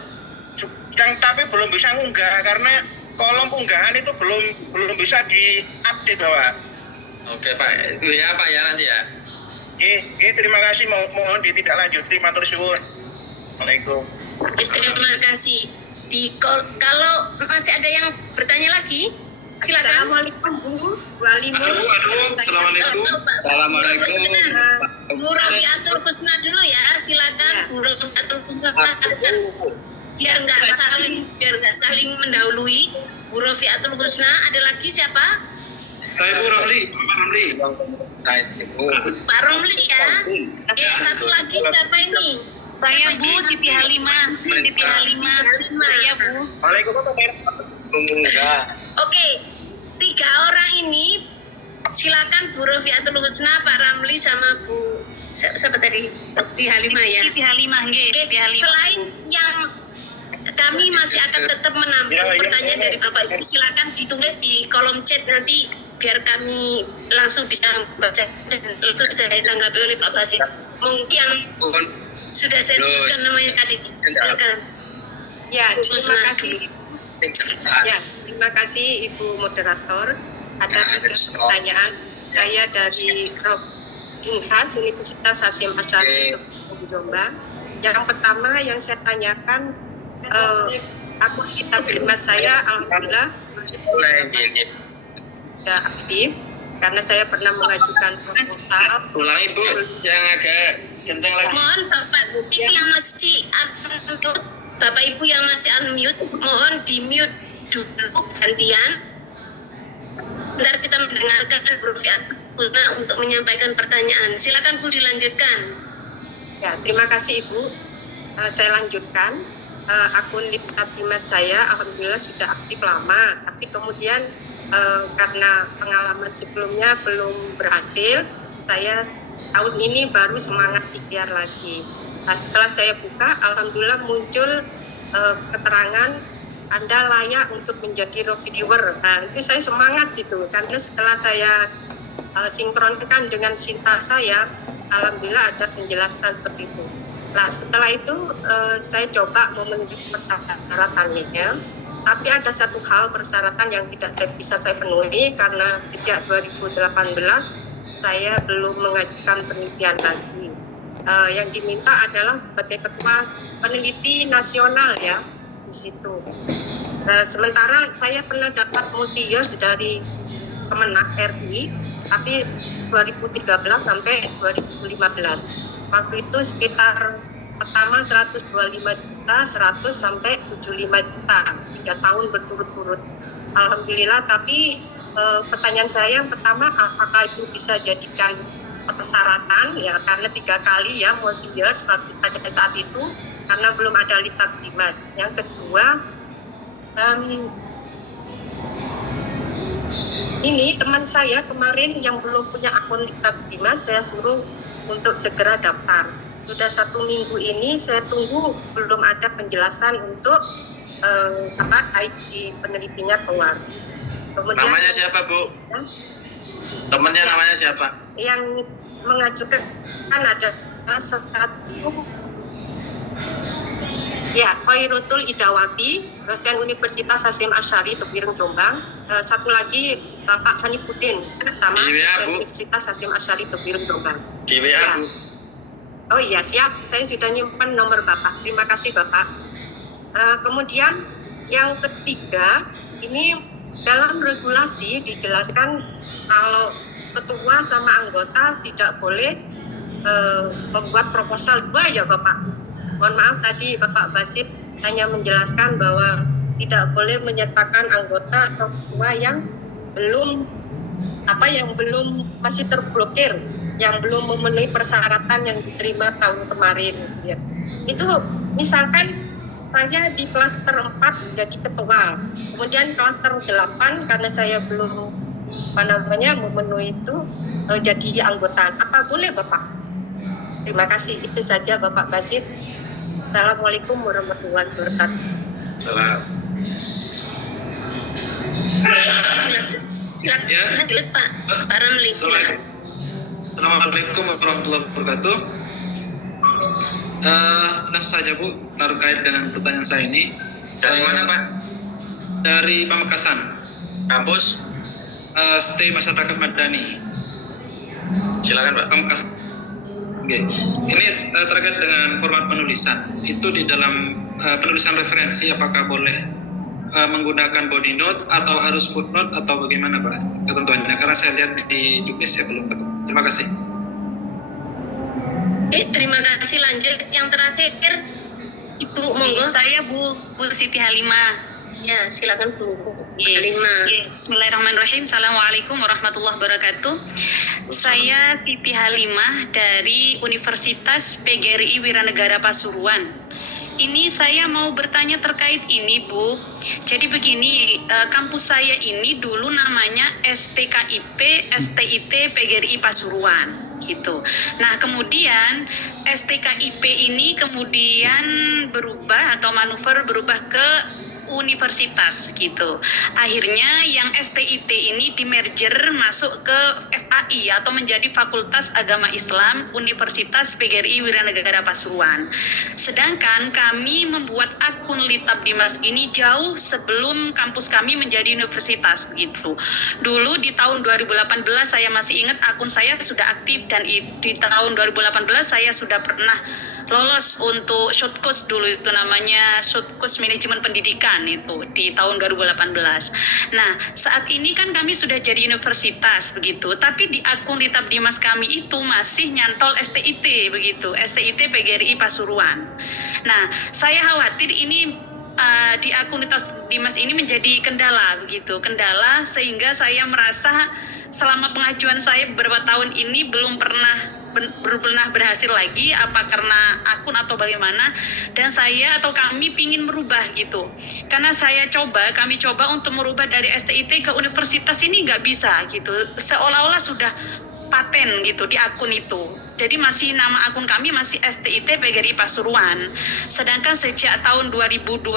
Tapi belum bisa ngunggah karena kolom unggahan itu belum bisa diupdate, Bapak. Oke, Pak. Ya, Pak, ya nanti ya. Terima kasih, mohon ditindaklanjuti, matur suwun. Assalamualaikum. Terima kasih. Kalau masih ada yang bertanya lagi, silakan. Assalamualaikum Bu Walimu. Assalamualaikum. Assalamualaikum. Bu Rafiatul Husna dulu ya, silakan Bu Rafiatul Husna. Biar nggak saling mendahului. Bu Rafiatul Husna, ada lagi siapa? Saya Bu Ramli, Pak Ramli. Pak Romli ya. Satu lagi siapa ini? Saya Bu Siti Halimah. Siti Halimah. Saya Bu. Oke, 3 orang ini silakan Bu Rafiatul Husna, Pak Ramli sama Bu siapa tadi? Siti Halimah ya. Siti Halimah nggih. Siti Halimah. Selain yang kami masih akan tetap menampung pertanyaan dari Bapak Ibu, silakan ditulis di kolom chat nanti biar kami langsung bisa baca dan langsung bisa ditanggapi oleh Pak Basit. Mungkin yang sudah saya sebutkan namanya tadi. Silakan. Ya, terima kasih. Ya, Terima kasih Ibu Moderator atas pertanyaan. Saya dari Prof. Unhas Universitas Hasyim Asyari Jombang. Yang pertama yang saya tanyakan, akun kitab khidmat saya alhamdulillah sudah aktif karena saya pernah mengajukan proposal. Ulangi, Bu, yang agak kencang lagi. Mohon Bapak Ibu yang masih unmute, Bapak Ibu yang masih unmute, mohon di mute dulu gantian. Bentar kita mendengarkan Bu Fiatuna untuk menyampaikan pertanyaan. Silakan Bu, dilanjutkan. Ya, terima kasih Ibu. Saya lanjutkan. Akun Lipat Dimas saya alhamdulillah sudah aktif lama, tapi kemudian karena pengalaman sebelumnya belum berhasil, saya tahun ini baru semangat ikhtiar lagi. Nah, setelah saya buka, alhamdulillah muncul keterangan Anda layak untuk menjadi reviewer. Nah, itu saya semangat gitu, karena setelah saya sinkronkan dengan Sinta saya, alhamdulillah ada penjelasan seperti itu. Nah, setelah itu saya coba memenuhi persyaratannya, tapi ada satu hal persyaratan yang tidak bisa saya penuhi karena sejak 2018 saya belum mengajukan penelitian lagi. Yang diminta adalah sebagai ketua peneliti nasional ya di situ. Sementara saya pernah dapat multi years dari Kemenak RI, tapi 2013 sampai 2015. Waktu itu sekitar pertama 125 juta, 100 sampai 75 juta, 3 tahun berturut-turut. Alhamdulillah, tapi pertanyaan saya yang pertama, apakah itu bisa jadikan persyaratan ya, karena 3 kali ya multi years pada saat itu, karena belum ada Lipat Dimas. Yang kedua, ini teman saya kemarin yang belum punya akun Lipat Dimas, saya suruh untuk segera daftar. Sudah 1 minggu ini saya tunggu belum ada penjelasan untuk ID penelitinya keluar. Kemudian, namanya siapa Bu? Ya, Temennya ya, namanya siapa? yang mengajukan kan ada satu ya Khairutul Idawati, dosen Universitas Hasyim Asy'ari Tebireng Jombang. Satu lagi Bapak Hanifuddin sama Universitas Hasyim Asy'ari Tebireng Jombang. Di WA Ya. Bu. Oh iya siap, saya sudah nyimpan nomor Bapak. Terima kasih Bapak. Kemudian yang ketiga, ini dalam regulasi dijelaskan kalau ketua sama anggota tidak boleh membuat proposal 2 ya Bapak. Mohon maaf tadi Bapak Basit hanya menjelaskan bahwa tidak boleh menyertakan anggota atau ketua yang belum masih terblokir, yang belum memenuhi persyaratan yang diterima tahun kemarin ya. Itu misalkan saya di klaster 4 jadi ketua, kemudian klaster 8 karena saya belum memenuhi itu jadi anggota, apa boleh Bapak? Terima kasih, itu saja Bapak Basit. Assalamualaikum warahmatullahi wabarakatuh. Salam. Silakan Pak Ramli. Assalamualaikum warahmatullahi wabarakatuh. Langsung saja Bu, terkait dengan pertanyaan saya ini. Dari mana Pak? Dari Pamekasan. Kampus? Stay Masyarakat Madani. Silakan Pak. Pamekasan. Oke. Ini terkait dengan format penulisan. Itu di dalam penulisan referensi apakah boleh menggunakan body note atau harus footnote atau bagaimana Pak ketentuannya? Karena saya lihat di juknis saya belum ketemu. Terima kasih. Terima kasih. Lanjut yang terakhir Ibu monggo. Saya Bu Siti Halimah. Ya, silakan Bu Halimah. Bismillahirrahmanirrahim. Assalamualaikum warahmatullahi wabarakatuh. Saya Siti Halimah dari Universitas PGRI Wiranegara Pasuruan. Ini saya mau bertanya terkait ini Bu. Jadi begini, kampus saya ini dulu namanya STKIP STIT PGRI Pasuruan gitu. Nah kemudian STKIP ini kemudian berubah atau manuver berubah ke universitas gitu. Akhirnya yang STIT ini dimerger masuk ke FAI atau menjadi Fakultas Agama Islam Universitas PGRI Wiranegara Pasuruan. Sedangkan kami membuat akun Litab Dimas ini jauh sebelum kampus kami menjadi universitas begitu. Dulu di tahun 2018 saya masih ingat akun saya sudah aktif dan di tahun 2018 saya sudah pernah lolos untuk shortcourse dulu itu namanya shortcourse manajemen pendidikan itu di tahun 2018. Nah saat ini kan kami sudah jadi universitas begitu, tapi di akun Litab Dimas kami itu masih nyantol STIT begitu, STIT PGRI Pasuruan. Nah saya khawatir ini di akun Dimas ini menjadi kendala begitu, kendala sehingga saya merasa selama pengajuan saya beberapa tahun ini belum pernah berhasil lagi, apa karena akun atau bagaimana, dan saya atau kami pingin merubah gitu, karena kami coba untuk merubah dari STIT ke universitas ini nggak bisa gitu, seolah-olah sudah paten gitu di akun itu. Jadi masih nama akun kami masih STIT PGRI Pasuruan. Sedangkan sejak tahun 2021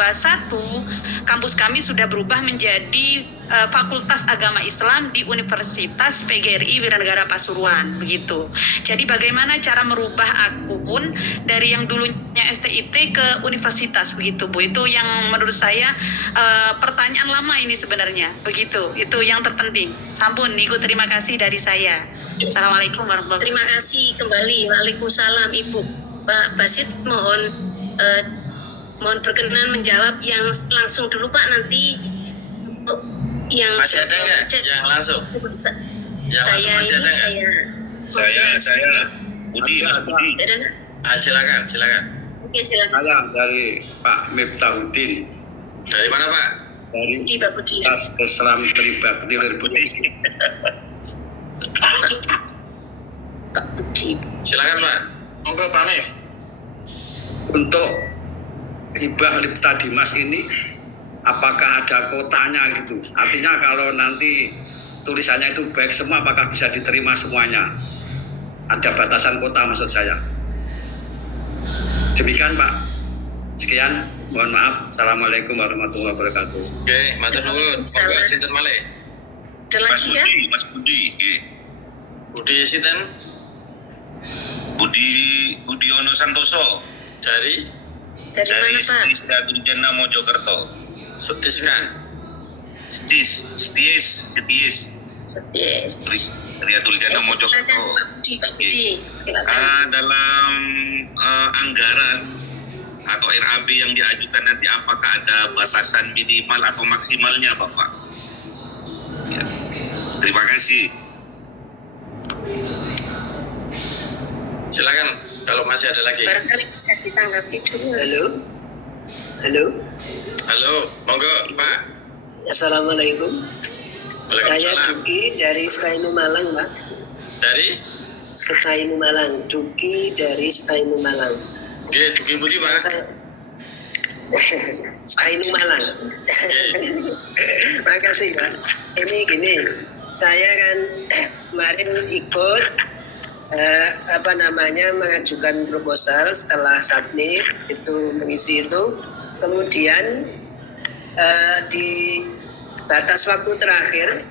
kampus kami sudah berubah menjadi Fakultas Agama Islam di Universitas PGRI Wiranegara Pasuruan begitu. Jadi bagaimana cara merubah akun dari yang dulunya STIT ke universitas begitu Bu. Itu yang menurut saya pertanyaan lama ini sebenarnya begitu. Itu yang terpenting. Sampun niku, terima kasih dari saya. Assalamualaikum warahmatullahi wabarakatuh. Terima kasih kembali. Waalaikumsalam Ibu. Pak Basit mohon berkenan menjawab yang langsung dulu Pak, nanti yang masih ada nggak yang langsung? Saya Budi, Mas Budi. Silakan. Oke, silakan. Saya dari Pak Miftahudin. Dari mana Pak? Dari Pak Budi. Islam Tribakti Budi. Pak Budi. Silakan Pak. Monggo Pak Mif. Untuk hibah Lipta Dimas ini, apakah ada kotanya gitu? Artinya kalau nanti tulisannya itu baik semua, apakah bisa diterima semuanya? Ada batasan kota maksud saya. Demikian Pak. Sekian, mohon maaf. Assalamualaikum warahmatullahi wabarakatuh. Oke, matur nuwun. Monggo sinten malih? Mas Budi. Budi sinten? Budiono Santoso dari mana Pak? Istiatul Jannah Mojokerto. Seties. Istiatul Jannah Mojokerto. Dalam anggaran atau RAB yang diajukan nanti, apakah ada batasan minimal atau maksimalnya Bapak? Ya. Terima kasih. Silakan kalau masih ada lagi. Barangkali bisa ditanggapi dulu. Halo, monggo Pak. Assalamualaikum. Saya Duki dari Setainu Malang, Pak. Dari? Setainu Malang. Duki dari Setainu Malang. Oke, Duki Budi Pak. Setainu Malang. Makasih Pak. Ini gini, saya kan kemarin ikut mengajukan proposal setelah submit itu, mengisi itu, kemudian di batas waktu terakhir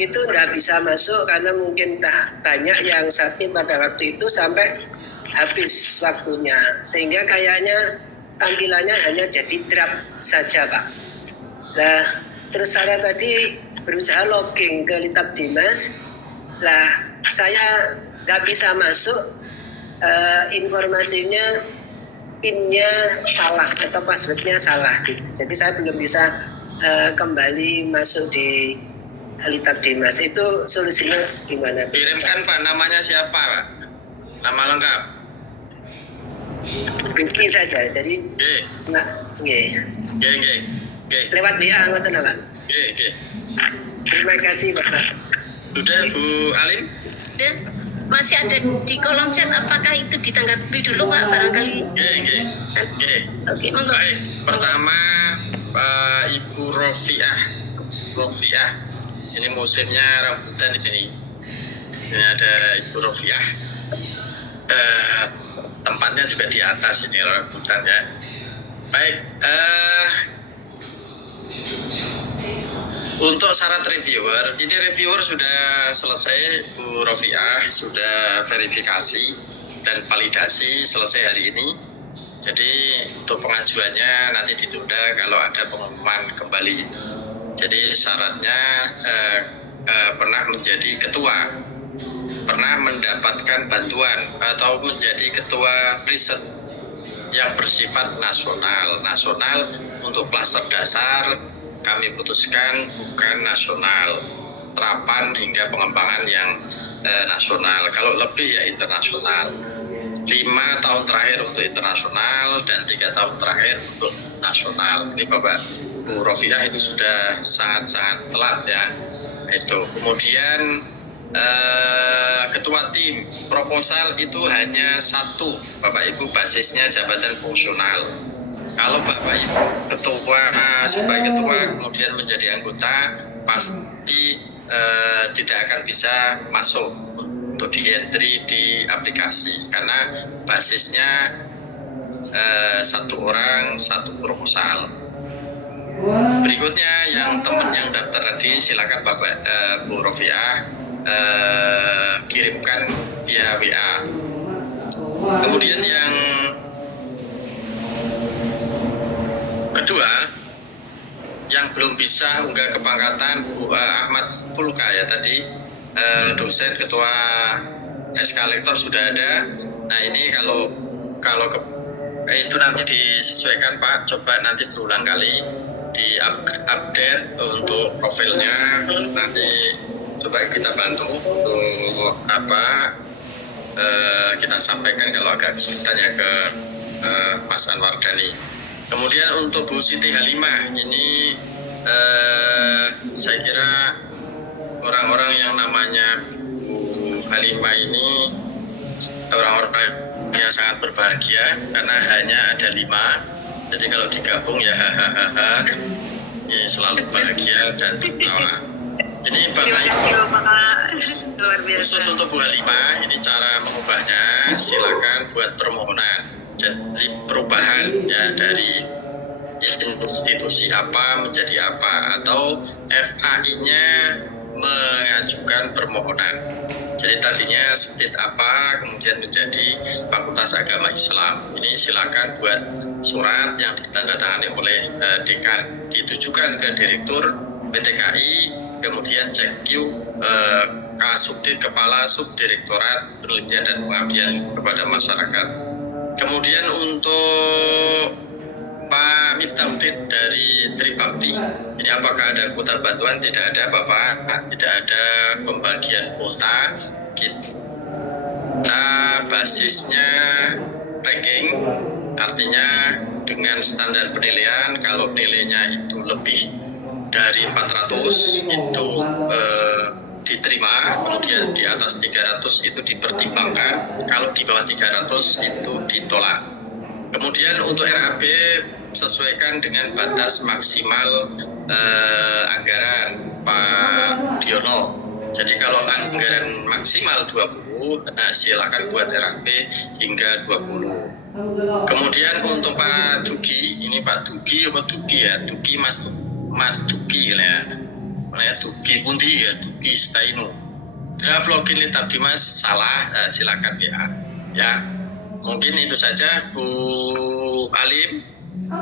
itu tidak bisa masuk karena mungkin banyak yang submit pada waktu itu sampai habis waktunya, sehingga kayaknya tampilannya hanya jadi draft saja Pak. Nah terus saya tadi berusaha login ke Lipta Dimas, saya nggak bisa masuk, informasinya PIN-nya salah atau password-nya salah gitu. Jadi saya belum bisa kembali masuk di Lipta Dimas. Itu solusinya gimana? Kirimkan Pak, namanya siapa Pak? Nama lengkap? Duki saja. Jadi lewat WA ngoten Pak. Terima kasih Pak. Sudah Bu Alim? Masih ada di kolom chat, apakah itu ditanggapi dulu Pak barangkali? Oke, monggo. Baik, pertama Ibu Rofiah. Ini musimnya rambutan ini. Ini ada Ibu Rofiah. Tempatnya juga di atas ini rambutan ya. Baik, untuk syarat reviewer, ini reviewer sudah selesai Bu Rofiah, sudah verifikasi dan validasi selesai hari ini. Jadi untuk pengajuannya nanti ditunda kalau ada pengumuman kembali. Jadi syaratnya pernah menjadi ketua, pernah mendapatkan bantuan atau menjadi ketua riset yang bersifat nasional untuk klaster dasar. Kami putuskan bukan nasional, terapan hingga pengembangan yang nasional. Kalau lebih ya internasional. 5 tahun terakhir untuk internasional dan 3 tahun terakhir untuk nasional. Ini Bapak Bu Rofiah itu sudah sangat-sangat telat ya. Itu kemudian ketua tim proposal itu hanya 1 Bapak Ibu, basisnya jabatan fungsional. Kalau Bapak Ibu sebagai ketua kemudian menjadi anggota, pasti tidak akan bisa masuk untuk di entry di aplikasi karena basisnya 1 orang 1 proposal. Berikutnya yang teman yang daftar tadi silakan Bapak Bu Rofiah kirimkan via WA. Kemudian yang kedua yang belum bisa unggah kepangkatan Bu Ahmad Pulka ya tadi, dosen ketua SK Lektor sudah ada. Nah ini kalau itu nanti disesuaikan Pak, coba nanti berulang kali di update untuk profilnya, nanti coba kita bantu untuk kita sampaikan kalau agak kesulitan ya ke Mas Anwar Dhani. Kemudian untuk Bu Siti Halimah ini saya kira orang-orang yang namanya Bu Halimah ini orang-orang yang sangat berbahagia karena hanya ada 5. Jadi kalau digabung ya hahaha, ya selalu bahagia dan tertawa. Ini Bapak Ibu khusus untuk Bu Halimah, ini cara mengubahnya silakan buat permohonan. Jadi perubahan ya dari institusi apa menjadi apa, atau FAI-nya mengajukan permohonan. Jadi tadinya state apa kemudian menjadi Fakultas Agama Islam. Ini silakan buat surat yang ditandatangani oleh dekan, ditujukan ke Direktur PTKI, kemudian cek Q Kasubdit Kepala Subdirektorat Penelitian dan Pengabdian kepada Masyarakat. Kemudian untuk Pak Miftahudin dari Tribakti, ini apakah ada kuota bantuan? Tidak ada Bapak, tidak ada pembagian kuota. Kita basisnya ranking, artinya dengan standar penilaian, kalau nilainya itu lebih dari 400 itu diterima, kemudian di atas 300 itu dipertimbangkan, kalau di bawah 300 itu ditolak. Kemudian untuk RAB sesuaikan dengan batas maksimal anggaran Pak Diono. Jadi kalau anggaran maksimal 20, silakan buat RAB hingga 20. Kemudian untuk Pak Dugi, ini Pak Dugi apa Dugi ya? Dugi Mas Dugi lah ya. Dugi Pundi ya, Dugi Staino. Draft login Litab Dimas salah, silakan ya. Mungkin itu saja Bu Alim.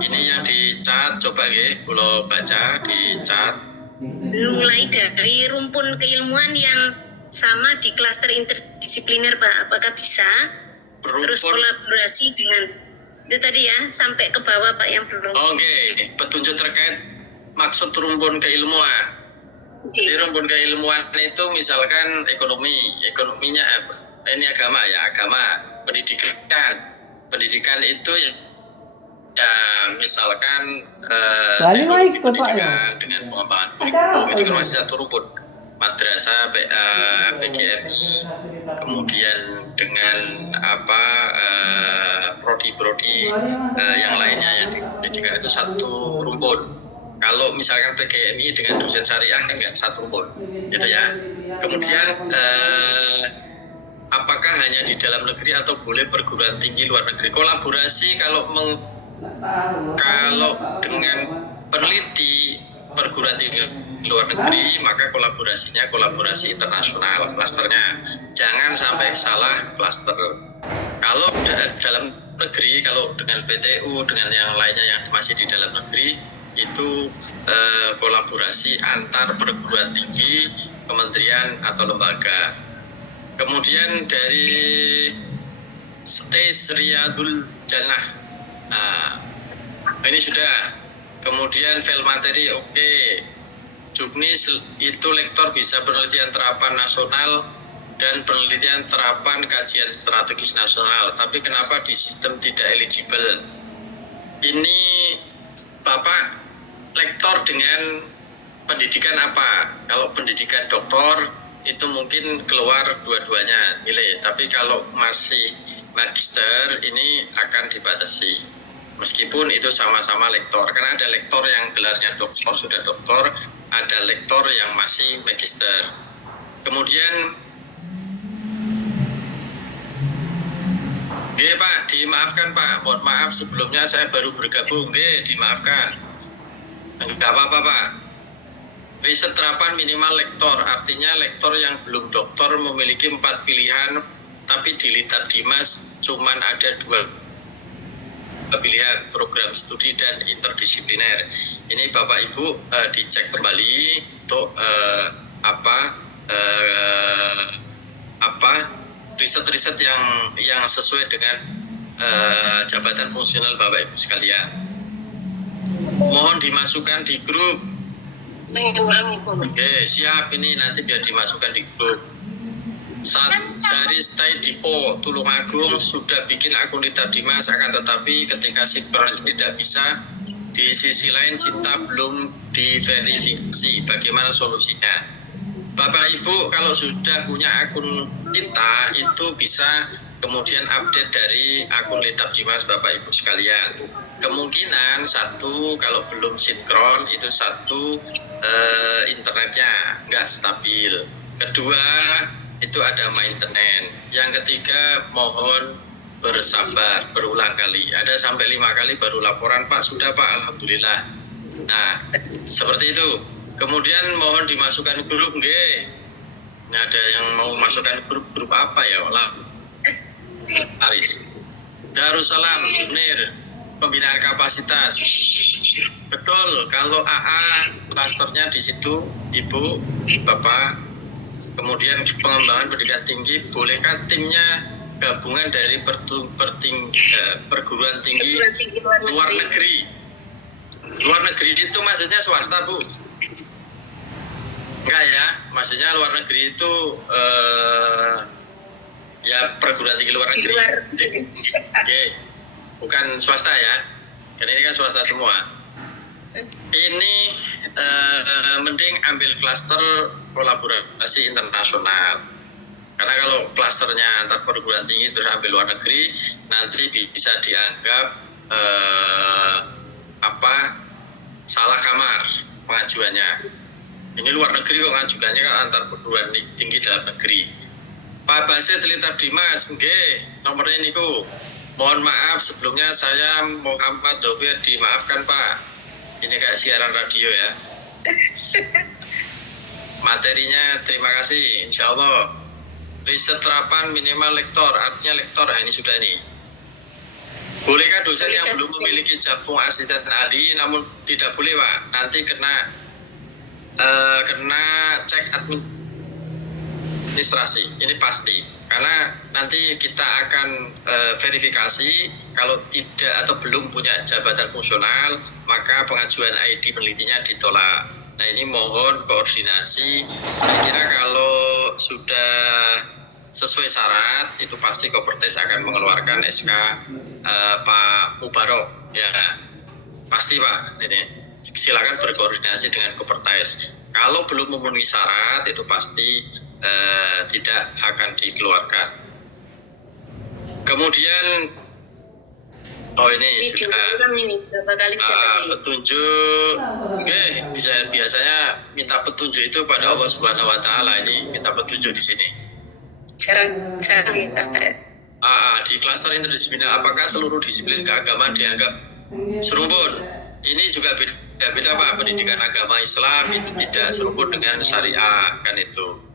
Ini yang di chat, coba ya, kalau baca di chat. Mulai dari rumpun keilmuan yang sama di klaster interdisipliner Pak, apakah bisa? Terus kolaborasi dengan itu tadi ya, sampai ke bawah Pak yang belum. Oke, petunjuk terkait maksud rumpun keilmuan. Jadi rumpun keilmuan itu misalkan ekonominya apa? Ini agama ya, pendidikan itu ya misalkan teknologi pendidikan dengan pengembangan kurikulum itu kan masih satu rumpun. Madrasah PGRI, kemudian dengan prodi-prodi yang lainnya yang di pendidikan itu satu rumpun. Kalau misalkan PGMI dengan dosen syariah kan nggak satu rumpun, gitu ya. Kemudian apakah hanya di dalam negeri atau boleh perguruan tinggi luar negeri? Kolaborasi kalau dengan peneliti perguruan tinggi luar negeri, maka kolaborasinya kolaborasi internasional, klasternya. Jangan sampai salah klaster. Kalau dalam negeri, kalau dengan PTU, dengan yang lainnya yang masih di dalam negeri, itu kolaborasi antar perguruan tinggi, kementerian atau lembaga. Kemudian dari Stage Riyadul Jannah, ini sudah. Kemudian file materi oke. Juknis itu lektor bisa penelitian terapan nasional dan penelitian terapan kajian strategis nasional. Tapi kenapa di sistem tidak eligible? Ini Bapak lektor dengan pendidikan apa? Kalau pendidikan doktor itu mungkin keluar dua-duanya nilai, tapi kalau masih magister ini akan dibatasi. Meskipun itu sama-sama lektor, karena ada lektor yang gelarnya doktor, sudah doktor, ada lektor yang masih magister. Kemudian Pak, dimaafkan Pak, mohon maaf sebelumnya saya baru bergabung, dimaafkan. Enggak apa-apa Pak. Riset terapan minimal lektor, artinya lektor yang belum doktor memiliki 4 pilihan, tapi di Litap Dimas cuman ada 2 pilihan, program studi dan interdisipliner. Ini Bapak Ibu dicek kembali untuk riset-riset yang sesuai dengan jabatan fungsional Bapak Ibu sekalian. Mohon dimasukkan di grup. Oke, siap, ini nanti biar dimasukkan di grup. Dari Stay Dipo Tulungagung sudah bikin akun Litap Dimas, akan tetapi ketika sinkronisasi tidak bisa, di sisi lain Sinta belum diverifikasi. Bagaimana solusinya? Bapak Ibu kalau sudah punya akun Sinta itu bisa kemudian update dari akun Litap Dimas Bapak Ibu sekalian. Kemungkinan satu, kalau belum sinkron itu satu, internetnya nggak stabil. Kedua, itu ada maintenance. Yang ketiga, mohon bersabar, berulang kali. Ada sampai 5 kali baru laporan, Pak, sudah Pak, Alhamdulillah. Nah, seperti itu. Kemudian mohon dimasukkan grup, Nah, ada yang mau masukkan grup apa ya, Aris. Darussalam, Munir, pembinaan kapasitas. Betul, kalau AA klasternya di situ, Ibu, Bapak. Kemudian pengembangan pendidikan tinggi, bolehkah timnya gabungan dari perguruan tinggi luar negeri? Luar negeri itu maksudnya swasta, Bu? Enggak ya, maksudnya luar negeri itu ya perguruan tinggi luar negeri. Oke, bukan swasta ya, karena ini kan swasta semua. Ini mending ambil klaster kolaborasi internasional, karena kalau klasternya antar perguruan tinggi terus ambil luar negeri, nanti bisa dianggap salah kamar pengajuannya. Ini luar negeri kok ngajukannya kan antar perguruan tinggi dalam negeri. Pak Basit Litap Dimas, nomornya niku. Mohon maaf sebelumnya, saya Muhammad Dovir, dimaafkan Pak. Ini kayak siaran radio ya. Materinya terima kasih, insya Allah. Riset terapan minimal lektor, artinya lektor, ini sudah ini. Bolehkah dosen yang belum memiliki jabfung asisten ahli, namun tidak boleh Pak, nanti kena cek administrasi, ini pasti. Karena nanti kita akan verifikasi, kalau tidak atau belum punya jabatan fungsional, maka pengajuan ID penelitinya ditolak. Nah, ini mohon koordinasi. Saya kira kalau sudah sesuai syarat, itu pasti Kopertes akan mengeluarkan SK Pak Mubarok. Ya, pasti Pak. Ini silakan berkoordinasi dengan Kopertes. Kalau belum memenuhi syarat, itu pasti tidak akan dikeluarkan. Kemudian ini sudah petunjuk. Biasanya minta petunjuk itu pada Allah Subhanahu Wa Taala. Ini minta petunjuk di sini. Di klaster interdisipliner, apakah seluruh disiplin keagamaan dianggap serumpun? Ini juga beda Pak. Pendidikan agama Islam itu tidak serumpun dengan syariah, kan itu.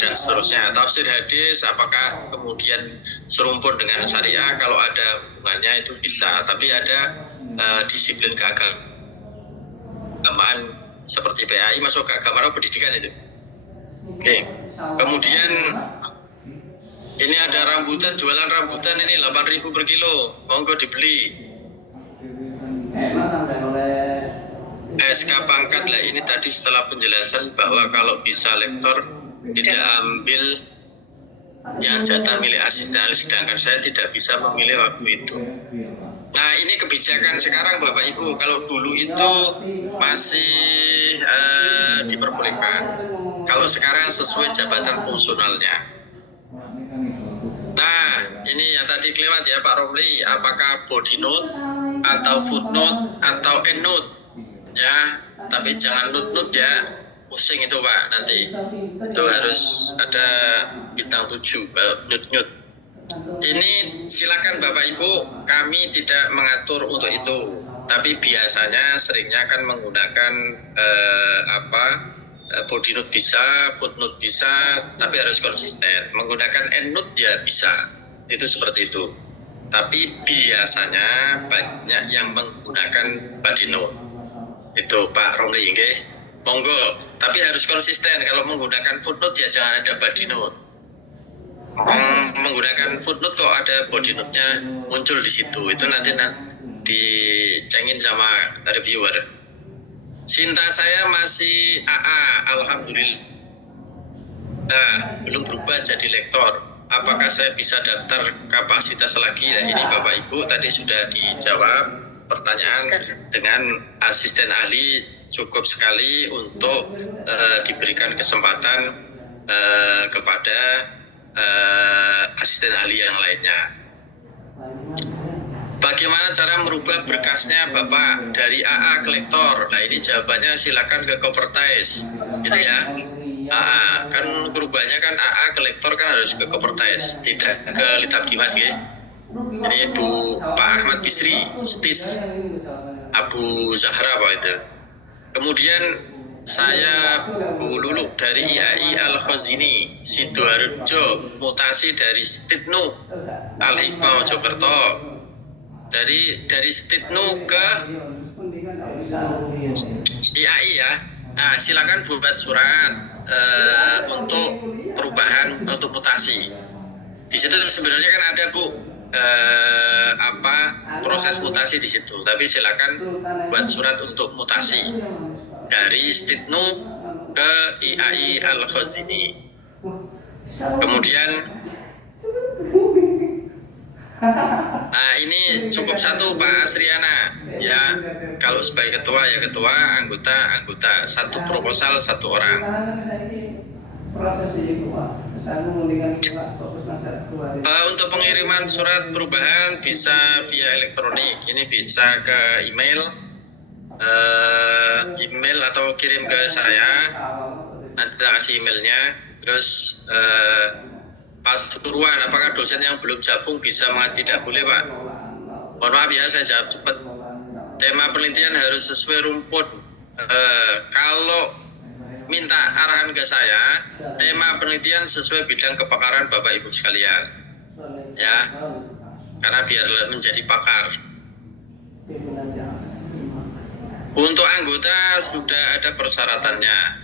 Dan seterusnya. Tafsir hadis apakah kemudian serumpun dengan syariah? Kalau ada hubungannya itu bisa, tapi ada disiplin keagamaan seperti PAI masuk ke agama pendidikan itu. Kemudian ini ada rambutan, jualan rambutan ini 8.000 per kilo, monggo dibeli. SK pangkat lah, ini tadi setelah penjelasan bahwa kalau bisa lektor tidak ambil yang jatah milik asisten ahli, sedangkan saya tidak bisa memilih waktu itu. Nah, ini kebijakan sekarang Bapak Ibu. Kalau dulu itu masih diperbolehkan. Kalau sekarang sesuai jabatan fungsionalnya. Nah, ini yang tadi kelewat ya Pak Romli, apakah body note atau footnote atau endnote ya, tapi jangan note ya, pusing itu Pak nanti. Itu harus ada bintang 7 note. Ini silakan Bapak Ibu, kami tidak mengatur untuk itu, tapi biasanya seringnya kan menggunakan body note bisa, footnote bisa, tapi harus konsisten. Menggunakan endnote ya bisa, itu seperti itu. Tapi biasanya banyak yang menggunakan body note. Itu Pak Romli, nggih. Monggo, tapi harus konsisten. Kalau menggunakan footnote ya jangan ada body note. Menggunakan footnote kok ada body note-nya muncul di situ, itu nanti dicengin sama reviewer. Cinta saya masih AA, alhamdulillah. Nah, belum berubah jadi lektor. Apakah saya bisa daftar kapasitas lagi? Nah, ini Bapak Ibu tadi sudah dijawab pertanyaan dengan asisten ahli cukup sekali untuk diberikan kesempatan kepada asisten ahli yang lainnya. Bagaimana cara merubah berkasnya Bapak dari AA ke lektor? Nah, ini jawabannya silakan ke Kopertais, gitu ya. AA kan perubahannya kan AA ke lektor kan harus ke Kopertais, tidak ke Litab Dimas, ya. Ini Pak Ahmad Bisri, Stis, Abu Zahra Pak itu. Kemudian saya Bu Lulu dari IAI Al-Khazini, Sidoarjo, mutasi dari Stitnu Al-Hikmah Mojokerto. Dari Stitnu ke IAI ya. Nah, silakan buat surat untuk perubahan, untuk mutasi. Di situ sebenarnya kan ada Bu proses mutasi di situ. Tapi silakan buat surat untuk mutasi dari Stitnu ke IAI Al-Khazini. Kemudian nah, ini cukup satu Pak Asriana ya, kalau sebagai ketua ya ketua, anggota satu proposal satu orang. Untuk pengiriman surat perubahan bisa via elektronik, ini bisa ke email atau kirim ke saya, nanti kita kasih emailnya. Terus Pasuruan, apakah dosen yang belum jafung bisa tidak boleh Pak? Mohon maaf ya, saya jawab cepat. Tema penelitian harus sesuai rumput. Kalau minta arahan ke saya, tema penelitian sesuai bidang kepakaran Bapak Ibu sekalian, ya, karena biar menjadi pakar. Untuk anggota sudah ada persyaratannya.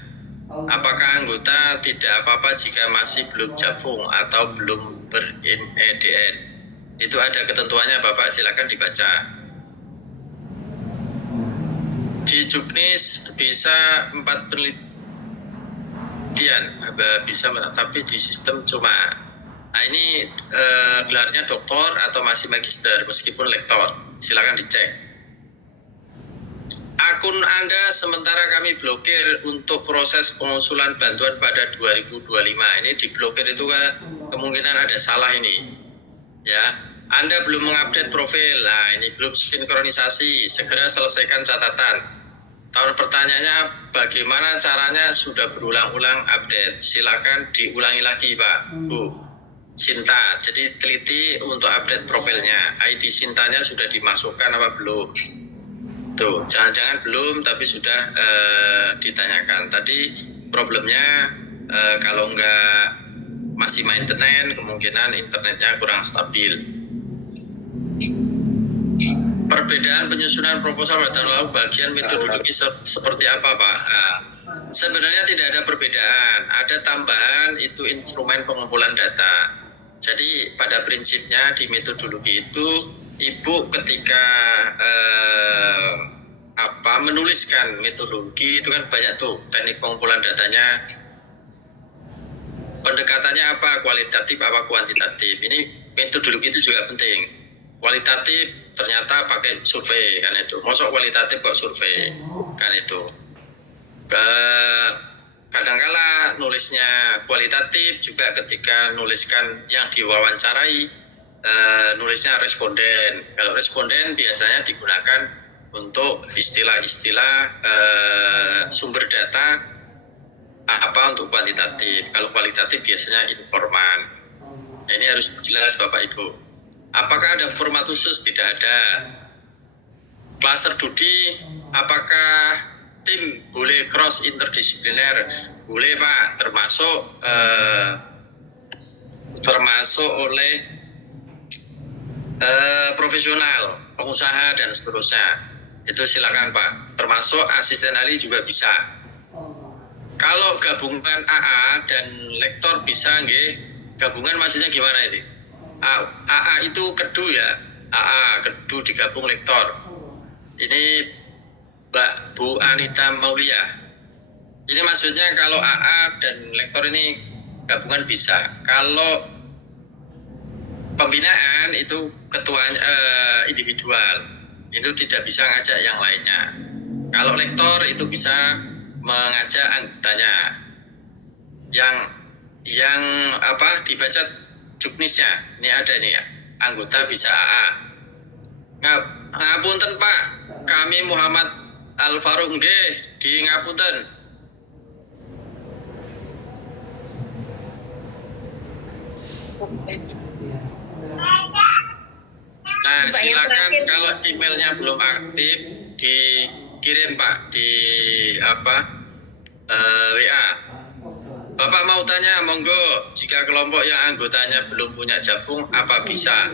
Apakah anggota tidak apa-apa jika masih belum jafung atau belum ber-EDN? Itu ada ketentuannya Bapak, silakan dibaca. Di Juknis bisa 4 penelitian, bisa, tapi di sistem cuma. Nah, ini gelarnya doktor atau masih magister meskipun lektor, silakan dicek. Akun Anda sementara kami blokir untuk proses pengusulan bantuan pada 2025. Ini diblokir itu kan kemungkinan ada salah ini. Ya, Anda belum mengupdate profil. Nah, ini belum sinkronisasi. Segera selesaikan catatan. Pertanyaannya bagaimana caranya? Sudah berulang-ulang update. Silakan diulangi lagi, Pak, Bu. Sinta, jadi teliti untuk update profilnya. ID Sintanya sudah dimasukkan apa belum? Tuh, jangan-jangan belum, tapi sudah ditanyakan. Tadi problemnya kalau nggak masih maintenance, kemungkinan internetnya kurang stabil. Perbedaan penyusunan proposal pada tahun lalu, bagian metodologi seperti apa Pak? Nah, sebenarnya tidak ada perbedaan, ada tambahan itu instrumen pengumpulan data. Jadi pada prinsipnya di metodologi itu Ibu ketika menuliskan metodologi itu kan banyak tuh teknik pengumpulan datanya. pendekatannya apa, kualitatif apa kuantitatif. Ini metodologi itu juga penting. Kualitatif ternyata pakai survei kan itu. Mosok kualitatif kok survei kan itu. Kadangkala nulisnya kualitatif juga ketika nuliskan yang diwawancarai nulisnya responden. Kalau responden biasanya digunakan untuk istilah-istilah sumber data apa untuk kuantitatif. Kalau kualitatif biasanya informan. Ini harus jelas Bapak Ibu. Apakah ada format khusus? Tidak ada. Klaster studi, apakah tim boleh cross interdisipliner? Boleh Pak, termasuk oleh profesional, pengusaha dan seterusnya. Itu silakan Pak. Termasuk asisten ahli juga bisa. Kalau gabungan AA dan lektor bisa nggih. Gabungan maksudnya gimana ini? AA itu kedu ya. AA kedu digabung lektor. Ini Bu Anita Maulia. Ini maksudnya kalau AA dan lektor ini gabungan bisa. Kalau pembinaan itu ketuanya individual. Itu tidak bisa ngajak yang lainnya. Kalau lektor itu bisa mengajak anggotanya. Yang dibaca juknisnya. Ini ada ini ya. Anggota bisa AA. Ngapunten Pak, kami Muhammad Al-Faruq nggih di ngapunten. Nah, silakan kalau emailnya belum aktif dikirim Pak di WA. Bapak mau tanya, monggo. Jika kelompok yang anggotanya belum punya Jafung, apa bisa?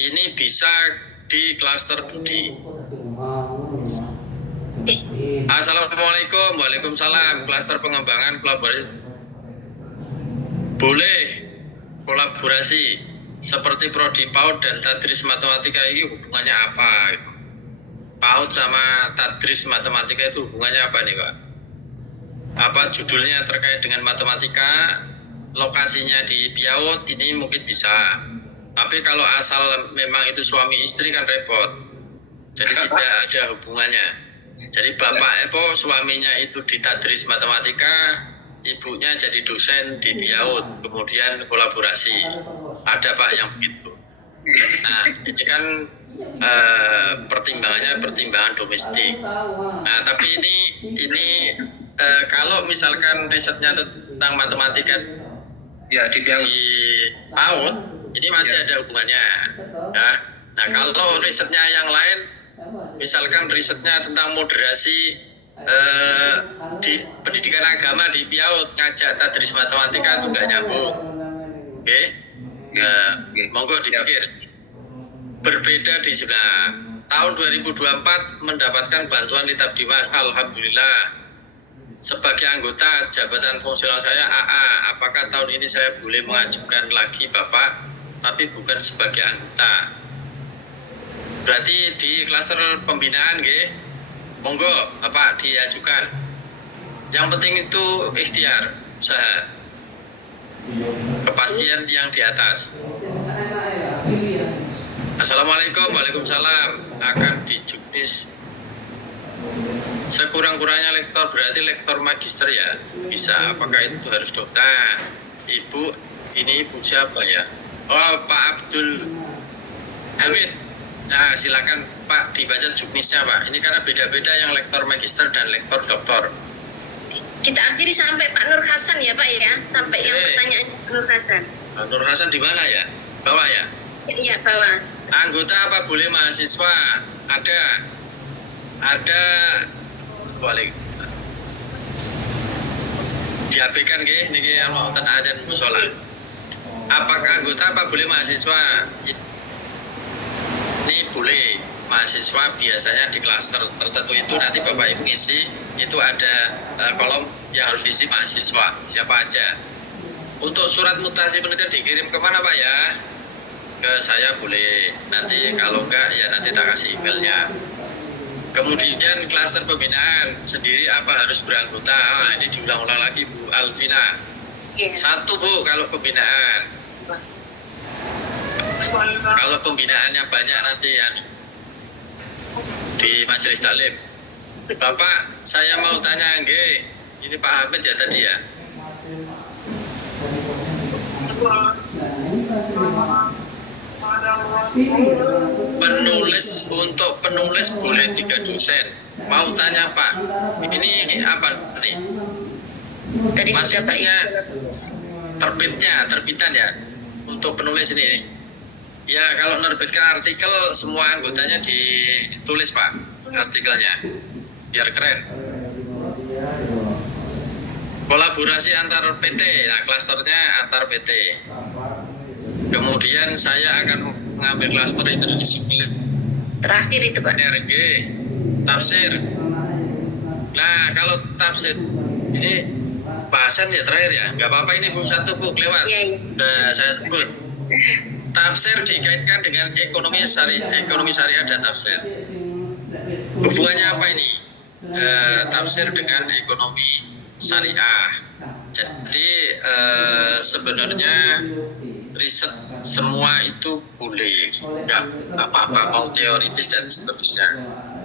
Ini bisa di klaster budi. Assalamualaikum, waalaikumsalam. Klaster pengembangan kolaborasi. Boleh kolaborasi seperti prodi PAUD dan tadris matematika ini hubungannya apa? PAUD sama tadris matematika itu hubungannya apa nih Pak? Apa judulnya terkait dengan matematika, lokasinya di PIAUD, ini mungkin bisa. Tapi kalau asal memang itu suami istri kan repot. Jadi tidak ada hubungannya. Jadi bapak suaminya itu di tadris matematika, ibunya jadi dosen di PIAUD, kemudian kolaborasi. Ada Pak yang begitu. Nah, ini kan pertimbangan domestik. Nah, tapi ini kalau misalkan risetnya tentang matematika ya di PAUD, ini masih ada hubungannya. Ya. Nah, kalau risetnya yang lain, misalkan risetnya tentang moderasi di pendidikan agama di PIAUD, ngajak tadris matematika itu nggak nyambung. Oke? Monggo dipikir. Berbeda di sebelah. Tahun 2024 mendapatkan bantuan Litab Dimas, alhamdulillah. Sebagai anggota jabatan fungsional saya AA, apakah tahun ini saya boleh mengajukan lagi Bapak, tapi bukan sebagai anggota? Berarti di klaster pembinaan nggih, monggo Bapak diajukan. Yang penting itu ikhtiar, usaha. Kepastian yang di atas. Assalamualaikum, waalaikumsalam. Akan dijuknis sekurang-kurangnya lektor, berarti lektor magister ya bisa. Apakah itu harus dokter? Ibu, ini ibu siapa ya? Oh, Pak Abdul Hamid. Nah, silakan Pak dibaca juknisnya Pak. Ini karena beda-beda yang lektor magister dan lektor doktor. Kita akhiri sampai Pak Nur Hasan ya Pak ya, sampai yang pertanyaannya Pak Nur Hasan. Pak Nur Hasan di mana ya? Bawah ya? Iya, bawah. Anggota apa boleh mahasiswa? Ada balik. Diabekan nggih niki wonten adzan mushola. Apakah anggota apa boleh mahasiswa? Ini boleh mahasiswa, biasanya di klaster tertentu itu nanti Bapak Ibu ngisi, itu ada kolom yang harus diisi mahasiswa, siapa aja. Untuk surat mutasi penelitian dikirim kemana Pak ya? Ke saya boleh, nanti kalau enggak ya nanti tak kasih emailnya. Kemudian klaster pembinaan sendiri apa harus beranggota? Ini diulang-ulang lagi Bu Alvina. Satu Bu, kalau pembinaan. Kalau pembinaannya banyak nanti di majelis taklim. Bapak, saya mau tanya ini Pak Hamid ya tadi ya. Untuk penulis boleh 3 dosen. Mau tanya Pak, ini apa nih? Maksudnya terbitan ya untuk penulis ini. Ya kalau menerbitkan artikel semua anggotanya ditulis Pak artikelnya biar keren. Kolaborasi antar PT, nah klasternya antar PT. Kemudian saya akan mengambil klaster interdisiplin. Terakhir itu Pak. RG, tafsir. Nah kalau tafsir ini bahasan ya terakhir ya, nggak apa-apa ini Bu, satu Bu lewat. Udah saya sebut. Tafsir dikaitkan dengan ekonomi syariah dan tafsir. Hubungannya apa ini? Tafsir dengan ekonomi syariah. Jadi sebenarnya riset semua itu boleh, nggak apa-apa mau teoritis dan seterusnya.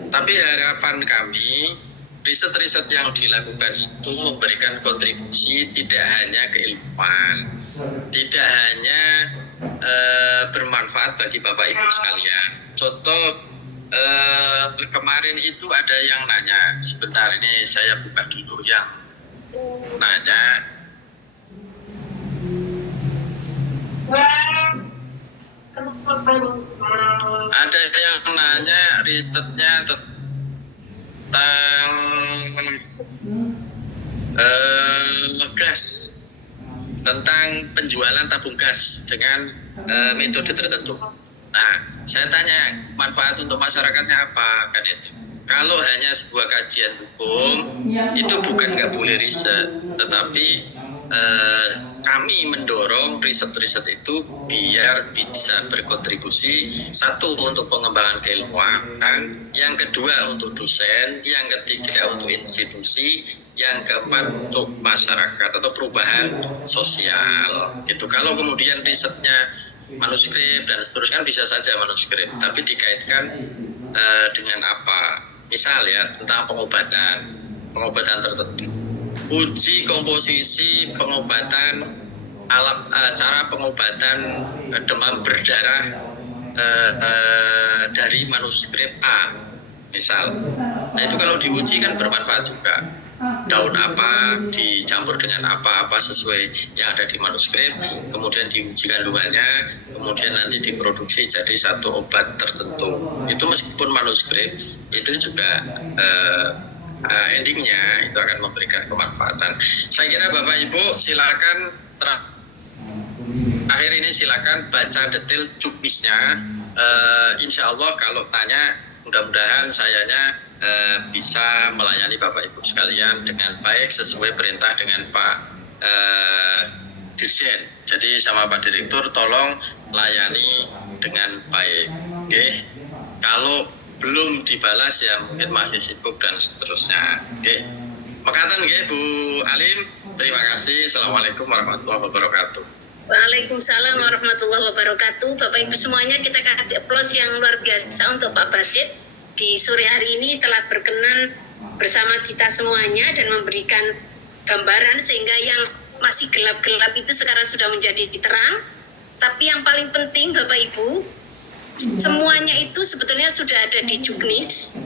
Tapi harapan kami riset-riset yang dilakukan itu memberikan kontribusi tidak hanya keilmuan, tidak hanya bermanfaat bagi Bapak Ibu sekalian. Contoh kemarin itu ada yang nanya, sebentar ini saya buka dulu yang nanya. Ada yang nanya risetnya tentang gas, tentang penjualan tabung gas dengan metode tertentu. Nah, saya tanya manfaat untuk masyarakatnya apa kan itu? Kalau hanya sebuah kajian hukum itu bukan nggak boleh riset, tetapi kami mendorong riset-riset itu biar bisa berkontribusi, satu untuk pengembangan keilmuan, yang kedua untuk dosen, yang ketiga untuk institusi, yang keempat untuk masyarakat atau perubahan sosial. Itu kalau kemudian risetnya manuskrip dan seterusnya kan bisa saja manuskrip, tapi dikaitkan dengan apa? Misal ya tentang pengobatan tertentu. Uji komposisi pengobatan cara pengobatan demam berdarah dari manuskrip A misal. Nah itu kalau diuji kan bermanfaat juga. Daun apa dicampur dengan apa sesuai yang ada di manuskrip, kemudian diuji kandungannya, kemudian nanti diproduksi jadi satu obat tertentu. Itu meskipun manuskrip itu juga endingnya itu akan memberikan kemanfaatan. Saya kira Bapak Ibu silakan akhir ini silakan baca detail juknisnya. Insya Allah kalau tanya mudah-mudahan sayanya bisa melayani Bapak Ibu sekalian dengan baik sesuai perintah dengan Pak Dirjen. Jadi sama Pak Direktur tolong layani dengan baik. Oke. Kalau belum dibalas ya mungkin masih sibuk dan seterusnya. Oke. Makatan nggih Bu Alim. Terima kasih. Assalamualaikum warahmatullahi wabarakatuh. Waalaikumsalam warahmatullahi wabarakatuh. Bapak Ibu semuanya kita kasih aplaus yang luar biasa untuk Pak Basit. Di sore hari ini telah berkenan bersama kita semuanya dan memberikan gambaran sehingga yang masih gelap-gelap itu sekarang sudah menjadi terang. Tapi yang paling penting Bapak Ibu, semuanya itu sebetulnya sudah ada di juknis.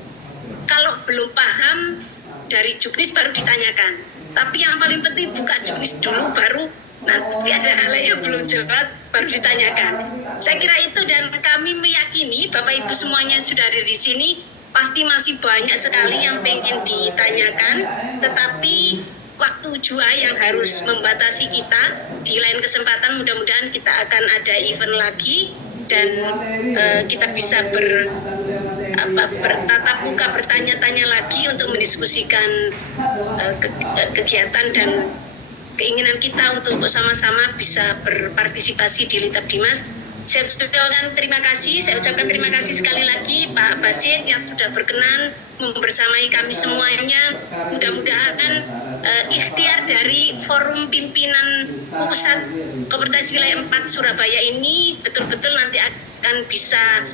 Kalau belum paham dari juknis baru ditanyakan. Tapi yang paling penting buka juknis dulu baru nanti ada hal yang belum jelas baru ditanyakan. Saya kira itu dan kami meyakini Bapak Ibu semuanya sudah ada di sini pasti masih banyak sekali yang pengen ditanyakan, tetapi waktu jua yang harus membatasi kita. Di lain kesempatan mudah-mudahan kita akan ada event lagi dan kita bisa bertatap muka bertanya-tanya lagi untuk mendiskusikan kegiatan dan keinginan kita untuk sama-sama bisa berpartisipasi di Litap Dimas. Saya ucapkan terima kasih sekali lagi Pak Basit yang sudah berkenan membersamai kami semuanya. Mudah-mudahan ikhtiar dari forum pimpinan pusat Kopertas Wilayah 4 Surabaya ini betul-betul nanti akan bisa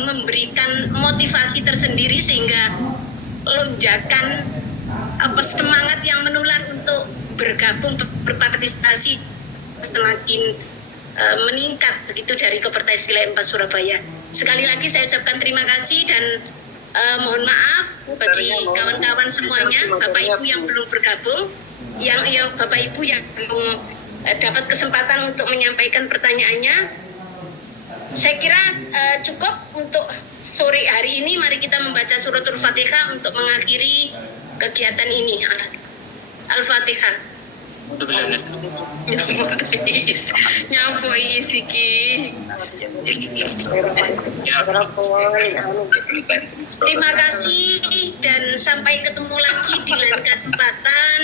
memberikan motivasi tersendiri sehingga lonjakan semangat yang menular untuk bergabung, berpartisipasi semakin meningkat begitu dari Kopertas Wilayah 4 Surabaya. Sekali lagi saya ucapkan terima kasih dan mohon maaf bagi kawan-kawan semuanya, Bapak Ibu yang belum bergabung, yang Bapak Ibu yang belum dapat kesempatan untuk menyampaikan pertanyaannya. Saya kira cukup untuk sore hari ini. Mari kita membaca suratul Fatihah untuk mengakhiri kegiatan ini. Al-Fatihah. Nyampo isiki. Terima kasih dan sampai ketemu lagi di lain kesempatan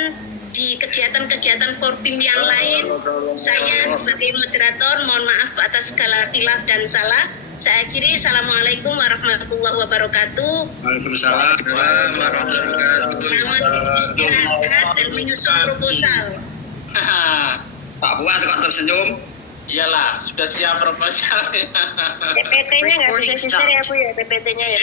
di kegiatan-kegiatan Forpim yang lain. Saya sebagai moderator mohon maaf atas segala khilaf dan salah. Saya akhiri. Assalamualaikum warahmatullahi wabarakatuh. Waalaikumsalam warahmatullahi wabarakatuh. Selamat istirahat dan menyusun proposal. Pak Buat kok tersenyum? Iyalah, sudah siap proposalnya. PPT-nya nggak bisa share ya Bu ya, PPT-nya ya.